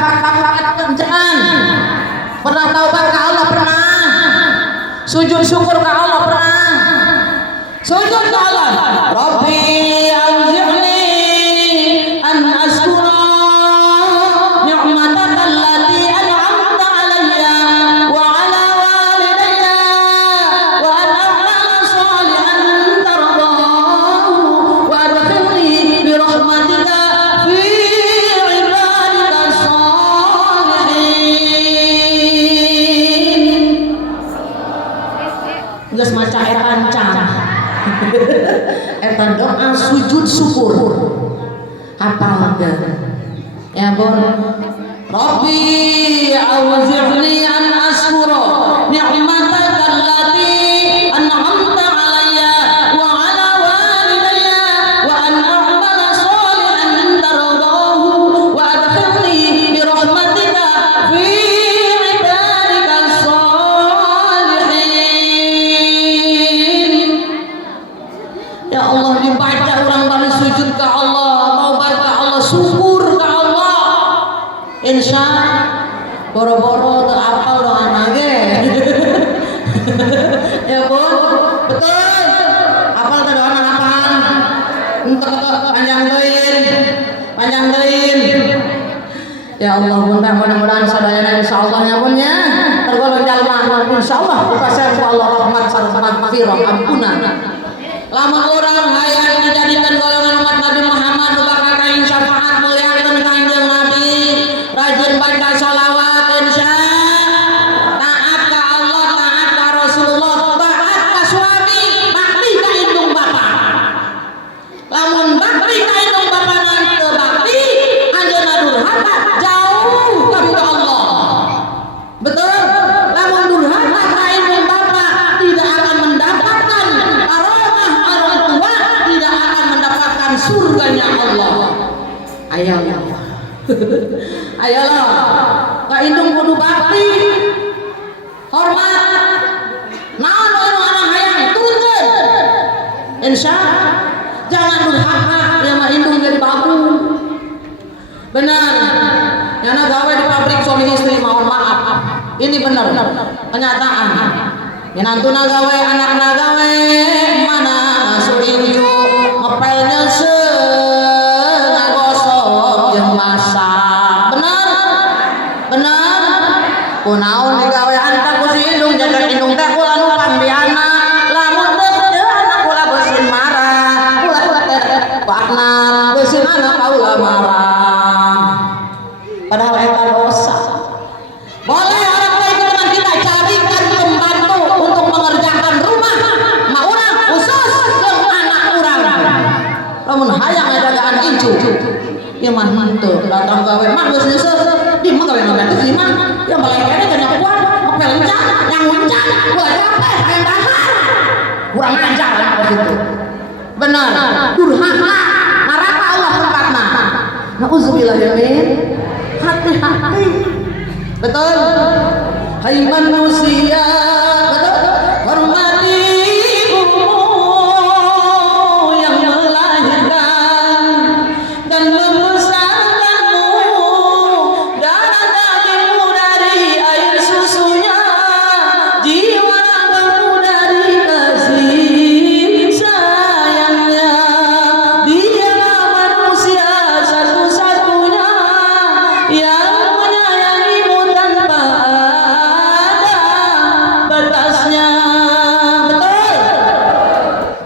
encan. Pernah taubat ke Allah pernah. Sujud syukur ke Allah pernah. Sujud ke Allah. Rabbi auzi'ni an ashkura ni'mataka allati an'amta 'alayya wa 'ala walidayya wa an a'mala shalihan tardahu wa adkhilni bi rahmatika fi 'ibadika shalihin. Geus maca eta encang. Eta doa sujud syukur hafalkeun ya Bun. Rabbi auzi'ni an ashkura ni'mataka allati an'amta 'alayya wa 'ala walidayya wa an a'mala shalihan tardahu wa adkhilni bi rahmatika fi 'ibadika shalihin. Ya Allah, dibaca orang balik sujud ke Allah, taubat ke Allah, syukur ke Allah. Insya boro-boro teu apal doa nage. Ya Bun, betul. Apal teh doa apaan? Untuk panjang deui. Ya Allah, mudah-mudahan sadayana insyaallah ya Bun ya. Tergolong jalma insyaallah dipasar ku Allah rahmat sareng magfirah ampunan. Lamun orang hayang dijadikan golongan umat Nabi Muhammad bakal kain syafaat muliakeun Kanjeng Nabi, rajin baca shalawat insya taat ka Allah, taat ka Rasulullah, taat ka suami, bakti ka indung bapak. Ayolah. Ayolah. Ka indung kudu bakti. Hormat. Naon orang hayang tuntun. Insya jangan durhaka ya mah indung jadi babu. Benar. Yana gawe di pabrik suami istri mohon maaf. Ini benar. Kenyataan. Minantuna gawe anak-anak gawe mana masuk inju ngepelnya ngagosok jeung masak. Benar kunaon digawe antar ku si indung jaga indung teh kula nu pambiana lamun teu anak kula beusin marah kula teh bakna beusin anak kaula marah padahal eta dosa. Boleh orang lain teman kita carikan pembantu untuk mengerjakan rumah ma urang khusus jeung anak urang lamun hayang ngajagaan incu ieu mah mantu datang gawe mah geus nyeuseut di mah gawe mah geus lima yang balik kene nya kuat ngepel encang yang encang gua capek hayang dahar kurang ajar begitu. Benar durhaka neraka Allah tempatna. Nauzubillah ya min. Hati-hati. Betul. Hai manusia, betul. Hormati ibumu yang melahirkan dan membesarkanmu, darah dagingmu dari air susunya, jiwa ragamu dari kasih sayangnya. Dialah manusia satu-satunya yang menyayangimu tanpa ada batasnya. Betul.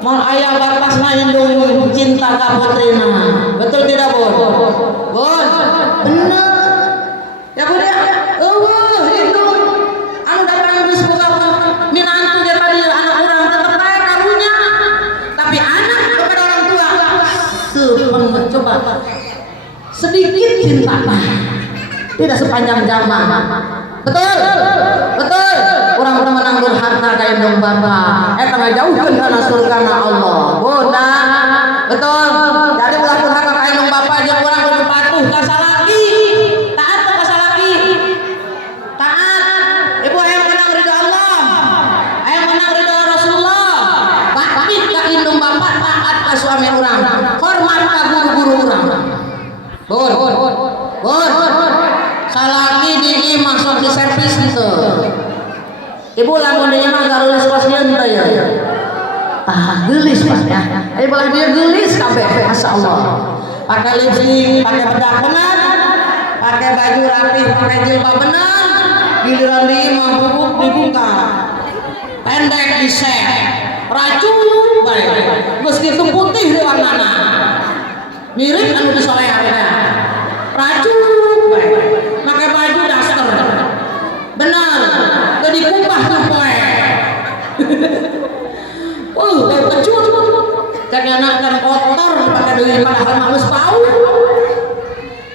Mohon ayah batasna indung cinta ka putrina. Betul tidak, Bun? Bun, bener. Ya Bun ya. Indung anu datang geus boga minantu dia tadi anak urang tetep bae karunya. Tapi anak kepada orang tua coba sedikit cinta tidak sepanjang zaman. Betul orang-orang menang durhaka ka indung bapa eta ngajauhkeun kana surgana Allah. Bunda betul. Jadi ulah durhaka ka indung bapa jeung urang kudu patuh ka salaki, taat ka salaki, taat. Ibu hayang menang ridho Allah, hayang menang ridho Rasulullah, bakti ka indung bapa, taat ka suami urang, hormat ka guru-guru urang. Bun, salaki di imah sok di servis itu. Ibu lamun di imah garulis pasien teh ya. Geulis pas ya. Ayo bolah dia geulis kabeh masyaallah. Pakai lipstik, pakai bedak benar, pakai baju rapi, pakai jilbab benar. Giliran di imah bubuk dibuka. Pendek di set. Racun bae. Geus kitu putih di warnana. Mirip anu disolehanna. Racun bae. Pakai baju daster. Benar. Jadi kumpah tuh poe. Kecut. Cek anak kan kotor pakai deui padahal mah geus bau.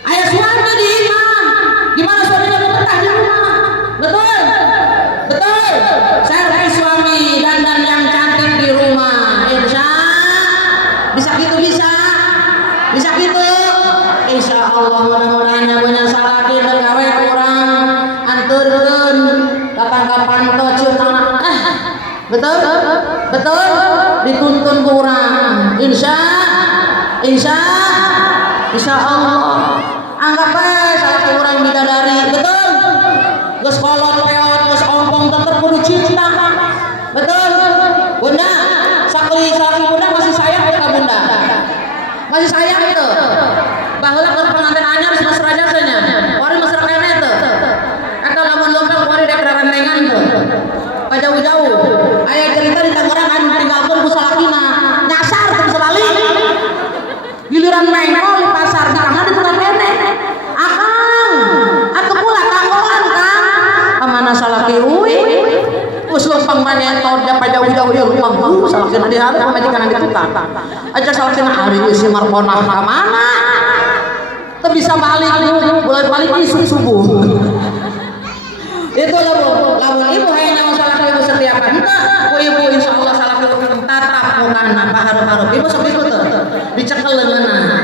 Aya suami di imah. Gimana suaminya betah di rumah? Betul. Servis suami dandan yang cantik di rumah. Insya bisa gitu. Insya Allah mudah-mudahan punya salaki gawe kurang anturkeun datang ka panto cium tangan. Betul dituntun kurang. Insya Allah anggap aja salaki urang bidadari. Betul geus kolot peot geus ompong tetep kudu cinta. Betul Bunda sakali salaki Bunda masih sayang ka Bunda masih sayang itu baheula keur pengantin anyar geus mesra jasanya wari mesra kene teu eta lamun lompel wari dek rarentengan teu jauh-jauh aya cerita di Tangerang anu tinggalkeun ku salakina nyasar teu bisa balik giliran mengkol di pasar jangan di tukang kene akang atuh pula tanggoan Kang amana salaki uwi geus leumpang manyentor dia jauh-jauh ieu leumpang salakina dihareup pamajikan ditukang aja salakina ari geus si marponah ka mana teu bisa balik balik subuh itu lamun ibu hayang nyawa salaki ibu setiap hari ku ibu insyaallah salaki tatap mukana pahareup-hareup ibu sok ibu teu dicekel leungeunna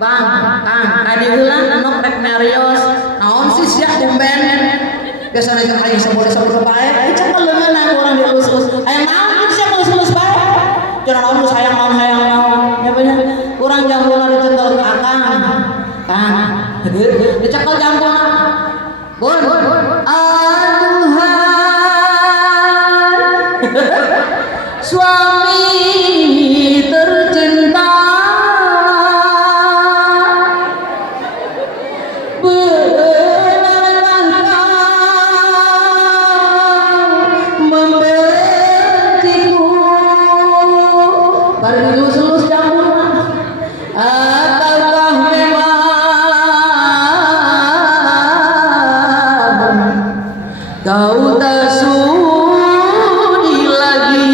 Bang, Kang, tadi heula nok rek nyarios. Naon sih sia tumben? Biasana jeung aing sabode-sabode bae, cek leungeunna urang dielus-elus. Aya naon sih elus-elus bae? Jangan naon sayang naon. Ya bener. Urang jambulna dicekel Kang. Dicekel jambulna. Bun. Aduhai. Suami tercinta. Kau tak sudi lagi.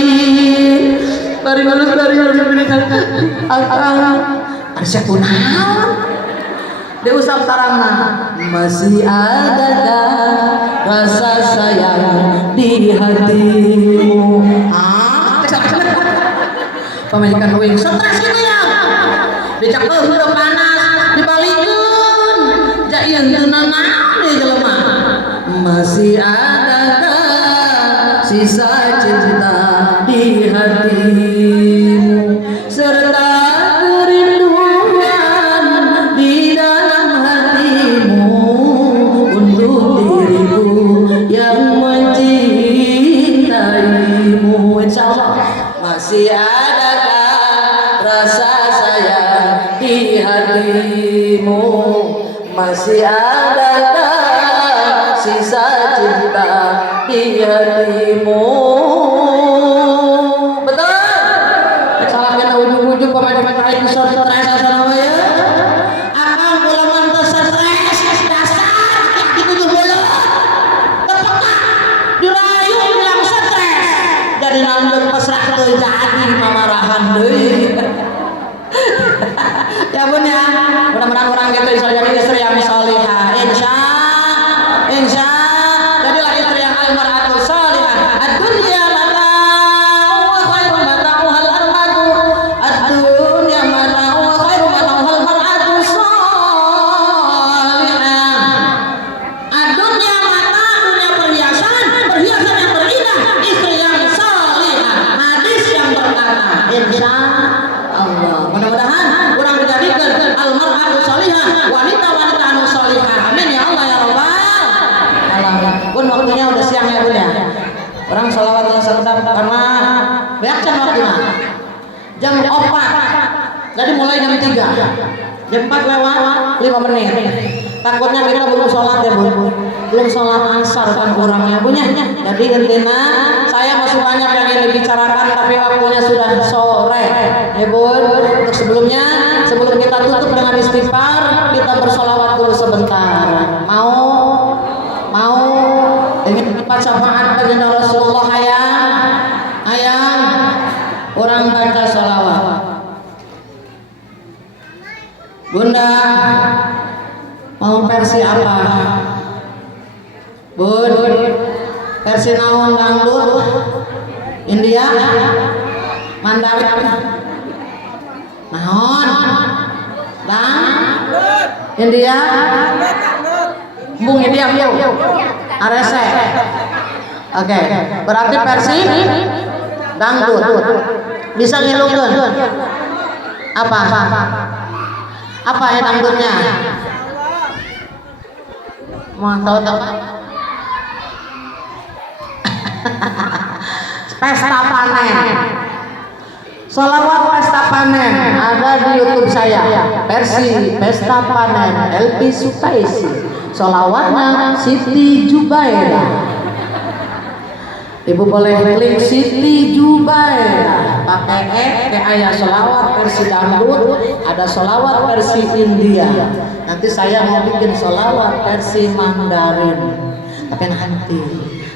Bari ngelus akang ada kunaon diusap sarangna masih ada rasa sayang di hatimu. Pamajikan wing stres kitu ya dicakel heureuk panas dibalikeun jaian teu naon deui jelema. Masih adakah sisa cinta di hatimu serta kerinduan di dalam hatimu untuk diriku yang mencintaimu. Insyaallah masih adakah rasa sayang di hatimu, masih adakah sisa cinta di hatimu. Betul? Salah kena ujung-ujung pemain-pemain itu stres asal ya. Akang kula mantes stres dasar itu tuh bola. Tepeka dirayu bilang stres. Jadi nandung pasrah teu jadi mamarahan deui. Ya bun ya. Mudah-mudahan orang kita bisa jadi istri yang salihah. Insya jadilah istri yang almar'atu salihah. Ad-dunya mata'u wa khairu mata'uhal mar'atu. Ad-dunya mata'u wa khairu mata'uhal mar'atu salihah. Ad-dunya mata' dunia perhiasan yang berindah, istri yang salihah. Hadis yang berkata insya Allah. Mudah-mudahan kurang dijadikan almar'atu salihah, wanita-wanita anu salihah. Amin ya Allah ya Rabbal. Pun waktunya udah siang ya bun ya. Orang sholawat serta karena banyak can waktunya. Jam 4. Jadi mulai jam 3. Jam 4 lewat 5 menit. Takutnya kita belum sholat ya bun. Belum sholat asar kan kurangnya bun ya. Jadi intinya saya masih banyak yang ingin dibicarakan tapi waktunya sudah sore. Bun. Untuk sebelum kita tutup dengan istighfar, kita bersholawat dulu sebentar. Mau ingin dapat syafaat baginda Rasulullah hayang orang baca sholawat. Bunda mau versi apa? Bun, versi naon dangdut? India? Mandarin? Naon? India? Bung India Arese. Oke, berarti versi dangdut. Bisa ngilukeun. Apa ya dangdutnya? Mau tahu? Pesta panen. Sholawat pesta panen ada di YouTube saya. Versi pesta panen LP Sukaisi. Sholawatnya Siti Jubairah. Ibu boleh klik Siti Jubairah pakai ayat sholawat versi dangdut, ada sholawat versi India. Nanti saya mau bikin sholawat versi Mandarin, tapi nanti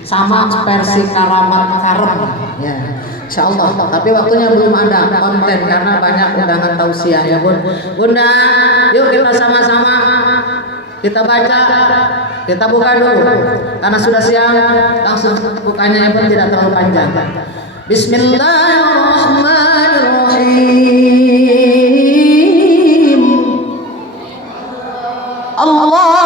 sama versi Karamat Karem ya. Insyaallah, tapi waktunya belum ada konten karena banyak undangan tausiah ya bun. Bunda, yuk kita sama-sama kita baca, kita buka dulu karena sudah siang, langsung bukanya pun tidak terlalu panjang. Bismillahirrahmanirrahim. Allahumma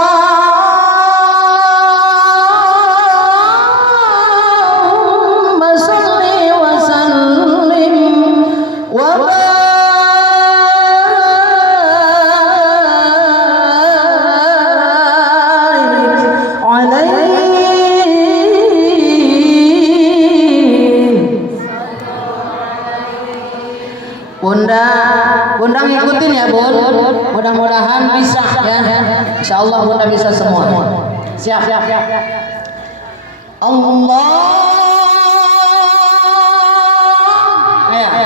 salli wa sallim wa barik alaihi. Bunda ngikutin ya Bun, mudah-mudahan bisa ya. Insyaallah Bunda bisa semua. Siap. Allah. Ayo.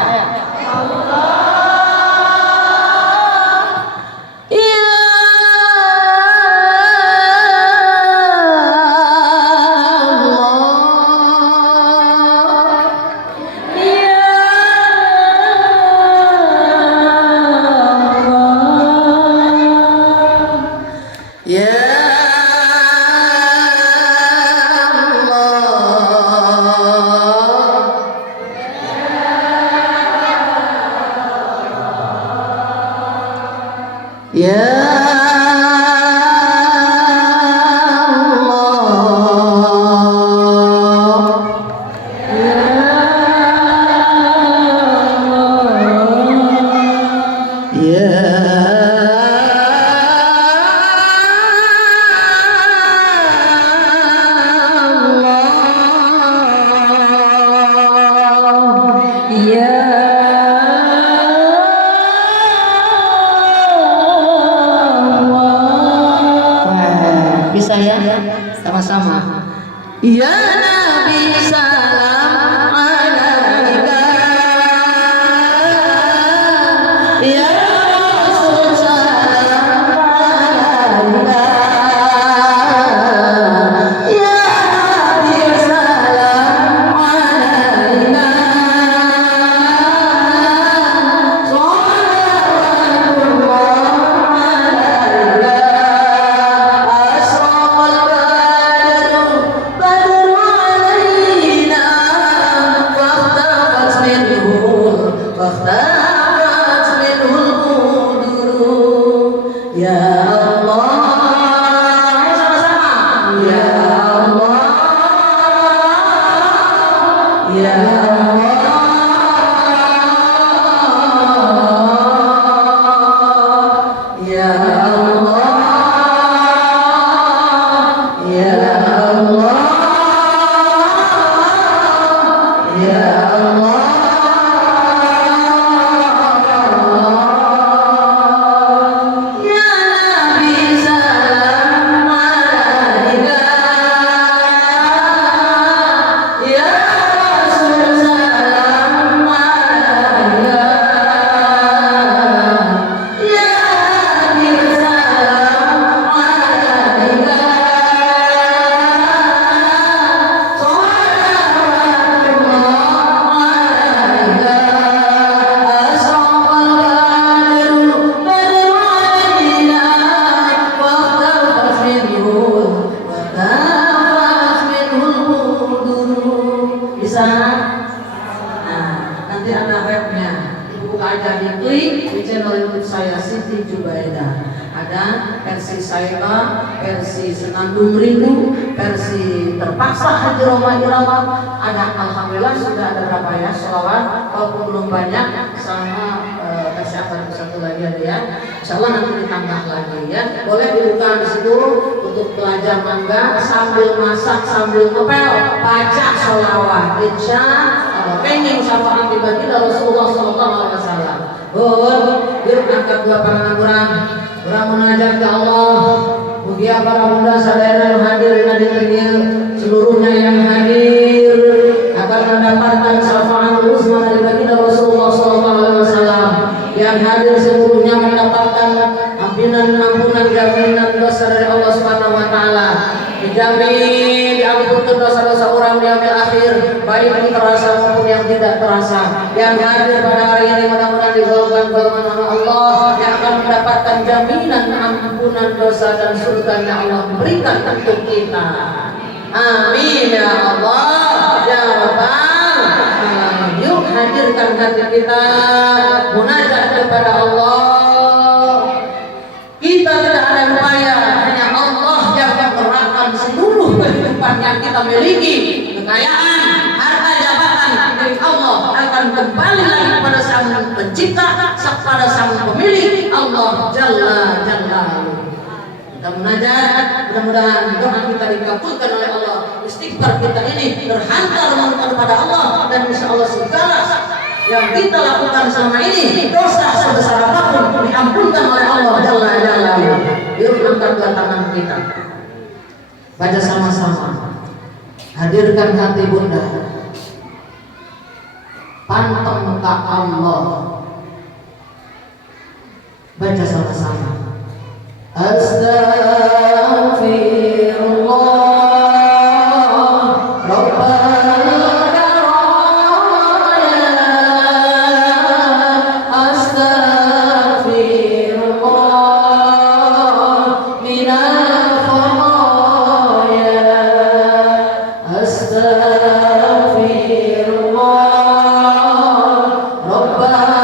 Bisa ya, sama-sama. Ya Nabi salam alaika, ya Rasul salam alaika, ya Nabi salam alaika, versi Saika, versi Senandung Rindu, versi Terpaksa Haji Roma Irama. Ada, alhamdulillah sudah ada berapa ya sholawat, walaupun belum banyak, sama versi apa satu lagi ada ya. Insyaallah nanti ditambah lagi ya. Boleh dibuka di situ untuk belajar mangga sambil masak sambil ngepel baca sholawat. Insyaallah pengen syafaat dibagi dari Rasulullah SAW. Yuk angkat dua pandangan kurang munajat ke Allah. Mugia para bunda sadaya yang hadir dan hadirnya seluruhnya yang hadir akan mendapatkan syafaat uzma dari baginda Rasulullah SAW. Yang hadir seluruhnya mendapatkan ampunan jaminan dosa dari Allah Subhanahu Wa Taala. Dijamin diampunkan dosa-dosa orang di akhir akhir, baik yang terasa maupun yang tidak terasa. Yang hadir pada hari ini mudah-mudahan digolongkan nama Allah yang akan mendapatkan jaminan ampunan dosa dan surga yang Allah berikan untuk kita. Amin ya Allah ya Rabbal alamin. Yuk hadirkan hati kita munajat kepada Allah. Kita tidak ada upaya kita miliki kekayaan, harta, jabatan milik Allah akan kembali lagi kepada Sang Pencipta, kepada Sang Pemilik Allah Jalla Jalla. Kita munajat, mudah-mudahan doa kita dikabulkan oleh Allah, istighfar kita ini terhantar kepada Allah, dan insya Allah segala yang kita lakukan selama ini dosa sebesar apapun diampunkan oleh Allah Jalla Jalla. Yuk angkat dua tangan kita, baca sama-sama, hadirkan hati bunda, pantang ke Allah, baca sama-sama. Astaghfirullah Rabbana astaghfirullah minal khataaya astaghfirullah Rabbana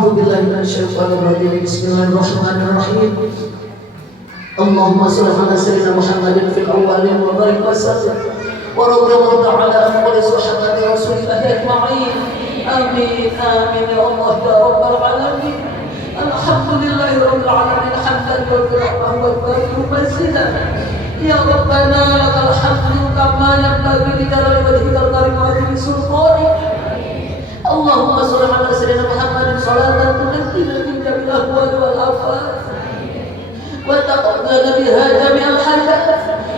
A'udzu billahi minasyaitonir rajim. Bismillahirrahmanirrahim. Allahumma shalli ala sayyidina Muhammadin fil awwalin wa barik wa sallim wa radhiyallahu ta'ala an qali sahabati Rasulillah ajma'in. Amin amin ya Allah ya rabbal alamin. Alhamdulillahi rabbil alamin hamdan wa birrahmah wa barakatuh mazidan. Ya Rabbana lakal hamdu kama yanbaghi li jalali wajhikal karim wa azimi sultanik. Allahumma shalli ala sayyidina Muhammadin salatan tunajjina min jami'il ahwali wal afat wa taqabbal biha jami'al hajat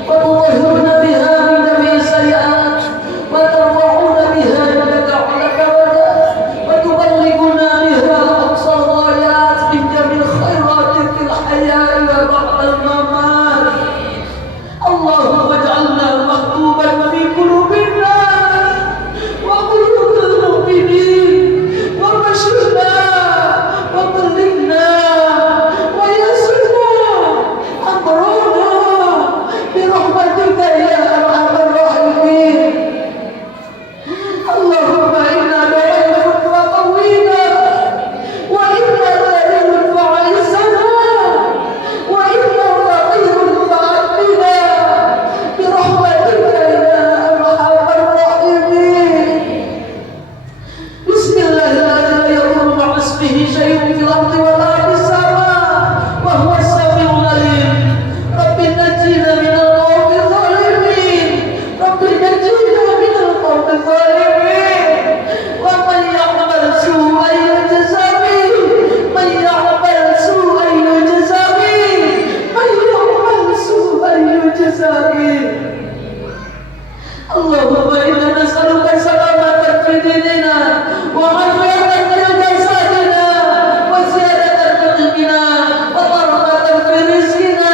wa tutahhirna biha min jami'is sayyi'at wa tarfa'una biha indaka 'ala darajat wa tuballighuna biha aqsal ghayat min jami'il khairati fil hayati wa ba'dal mamat. Allahumma ij'alna mahbuban fi qulubina wa qulubil mu'minin wa bashirna wa ballighna wa yassirna amrana bi rahmatika ya arhamar rahimin. Allahumma inna da'ifun fa qawwina wa inna dhalilun fa 'izzana wa inna faqirun fa atina bi rahmatika ya arhamar rahimin. Bismillahirrahmanirrahim. La yadurru ma'a ismihi syai'un fil ardi wa la fis sama' wa huwas sami'ul 'alim. Rabbi najjina minal qawmi zalimin. Rabbi najjina minal qawmi zalimin. Wa man ya'mal su'an yujza bih. Man ya'mal su'an yujza bih. Man ya'mal su'an yujza bih. Allahumma inna nas'aluka salamatan fi dinina wa 'afiyatan fi jasadina wa ziyadatan fi ilmina wa barakatan fi rizqina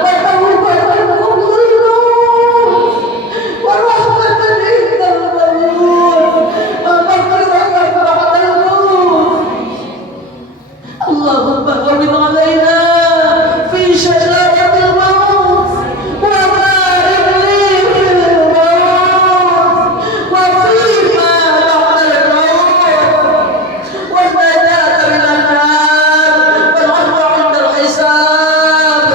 wa tawbatan qabla al-maut wa rahmatan indal maut wa maghfiratan ba'da al-maut. Allahumma hawwin 'alaina fi shajaratil maut wa barik li fil maut wa fima ba'da al-maut wa najata minan nar wal 'afwa 'indal hisab.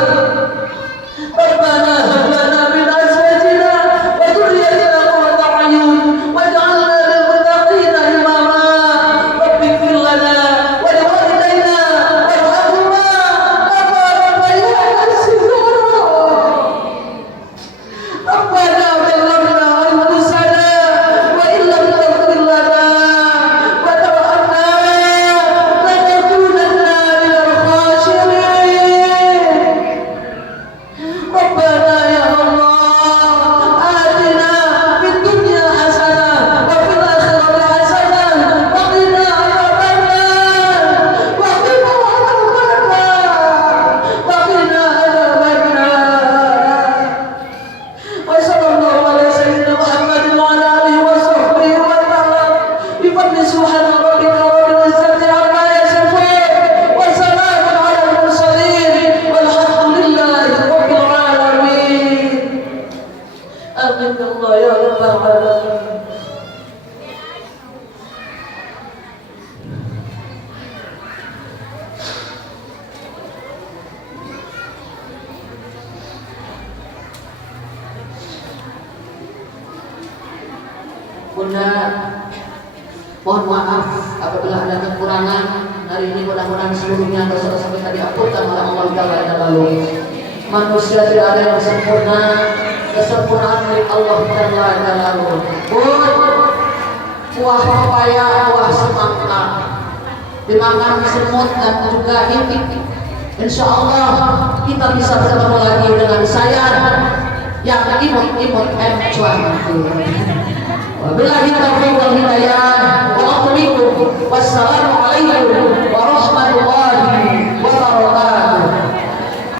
Rabbana hab lana min azwajina wa dhurriyyatina qurrata a'yun waj'alna lil muttaqina imama. Rabbi ighfir lana wa li walidayna warhamhuma kama rabbayana shighara. Rabbana ballighna anfusana wa in lam taghfir lana wa tarhamna lanakunanna minal khasirin. Rabbana ya Allah atina fid dunya hasanah wa fil akhirati hasanah wa qina adzabannar wa qina adzabannar wa qina adzabannar. Wa sallallahu ala sayyidina Muhammadin wa ala alihi wa sahbihi wa sallam. Bi fadli subhana rabbika rabbil izzati amma yasifun wa salamun ala al-mursalin walhamdulillahi rabbil alamin. Amin ya Allah ya rabbal alamin. Bunda, mohon maaf apabila ada kekurangan. Hari ini mudah-mudahan seluruhnya dosa-dosa kita diampuni oleh Allah Ta'ala yang lalu. Manusia tidak ada yang sempurna, kesempurnaan milik Allah Ta'ala yang lalu. Buah pepaya, buah semangka dimakan semut dan juga itik. Insya Allah kita bisa bertemu lagi dengan saya yang imut-imut cuan. Wabillahi taufiq wal hidayah.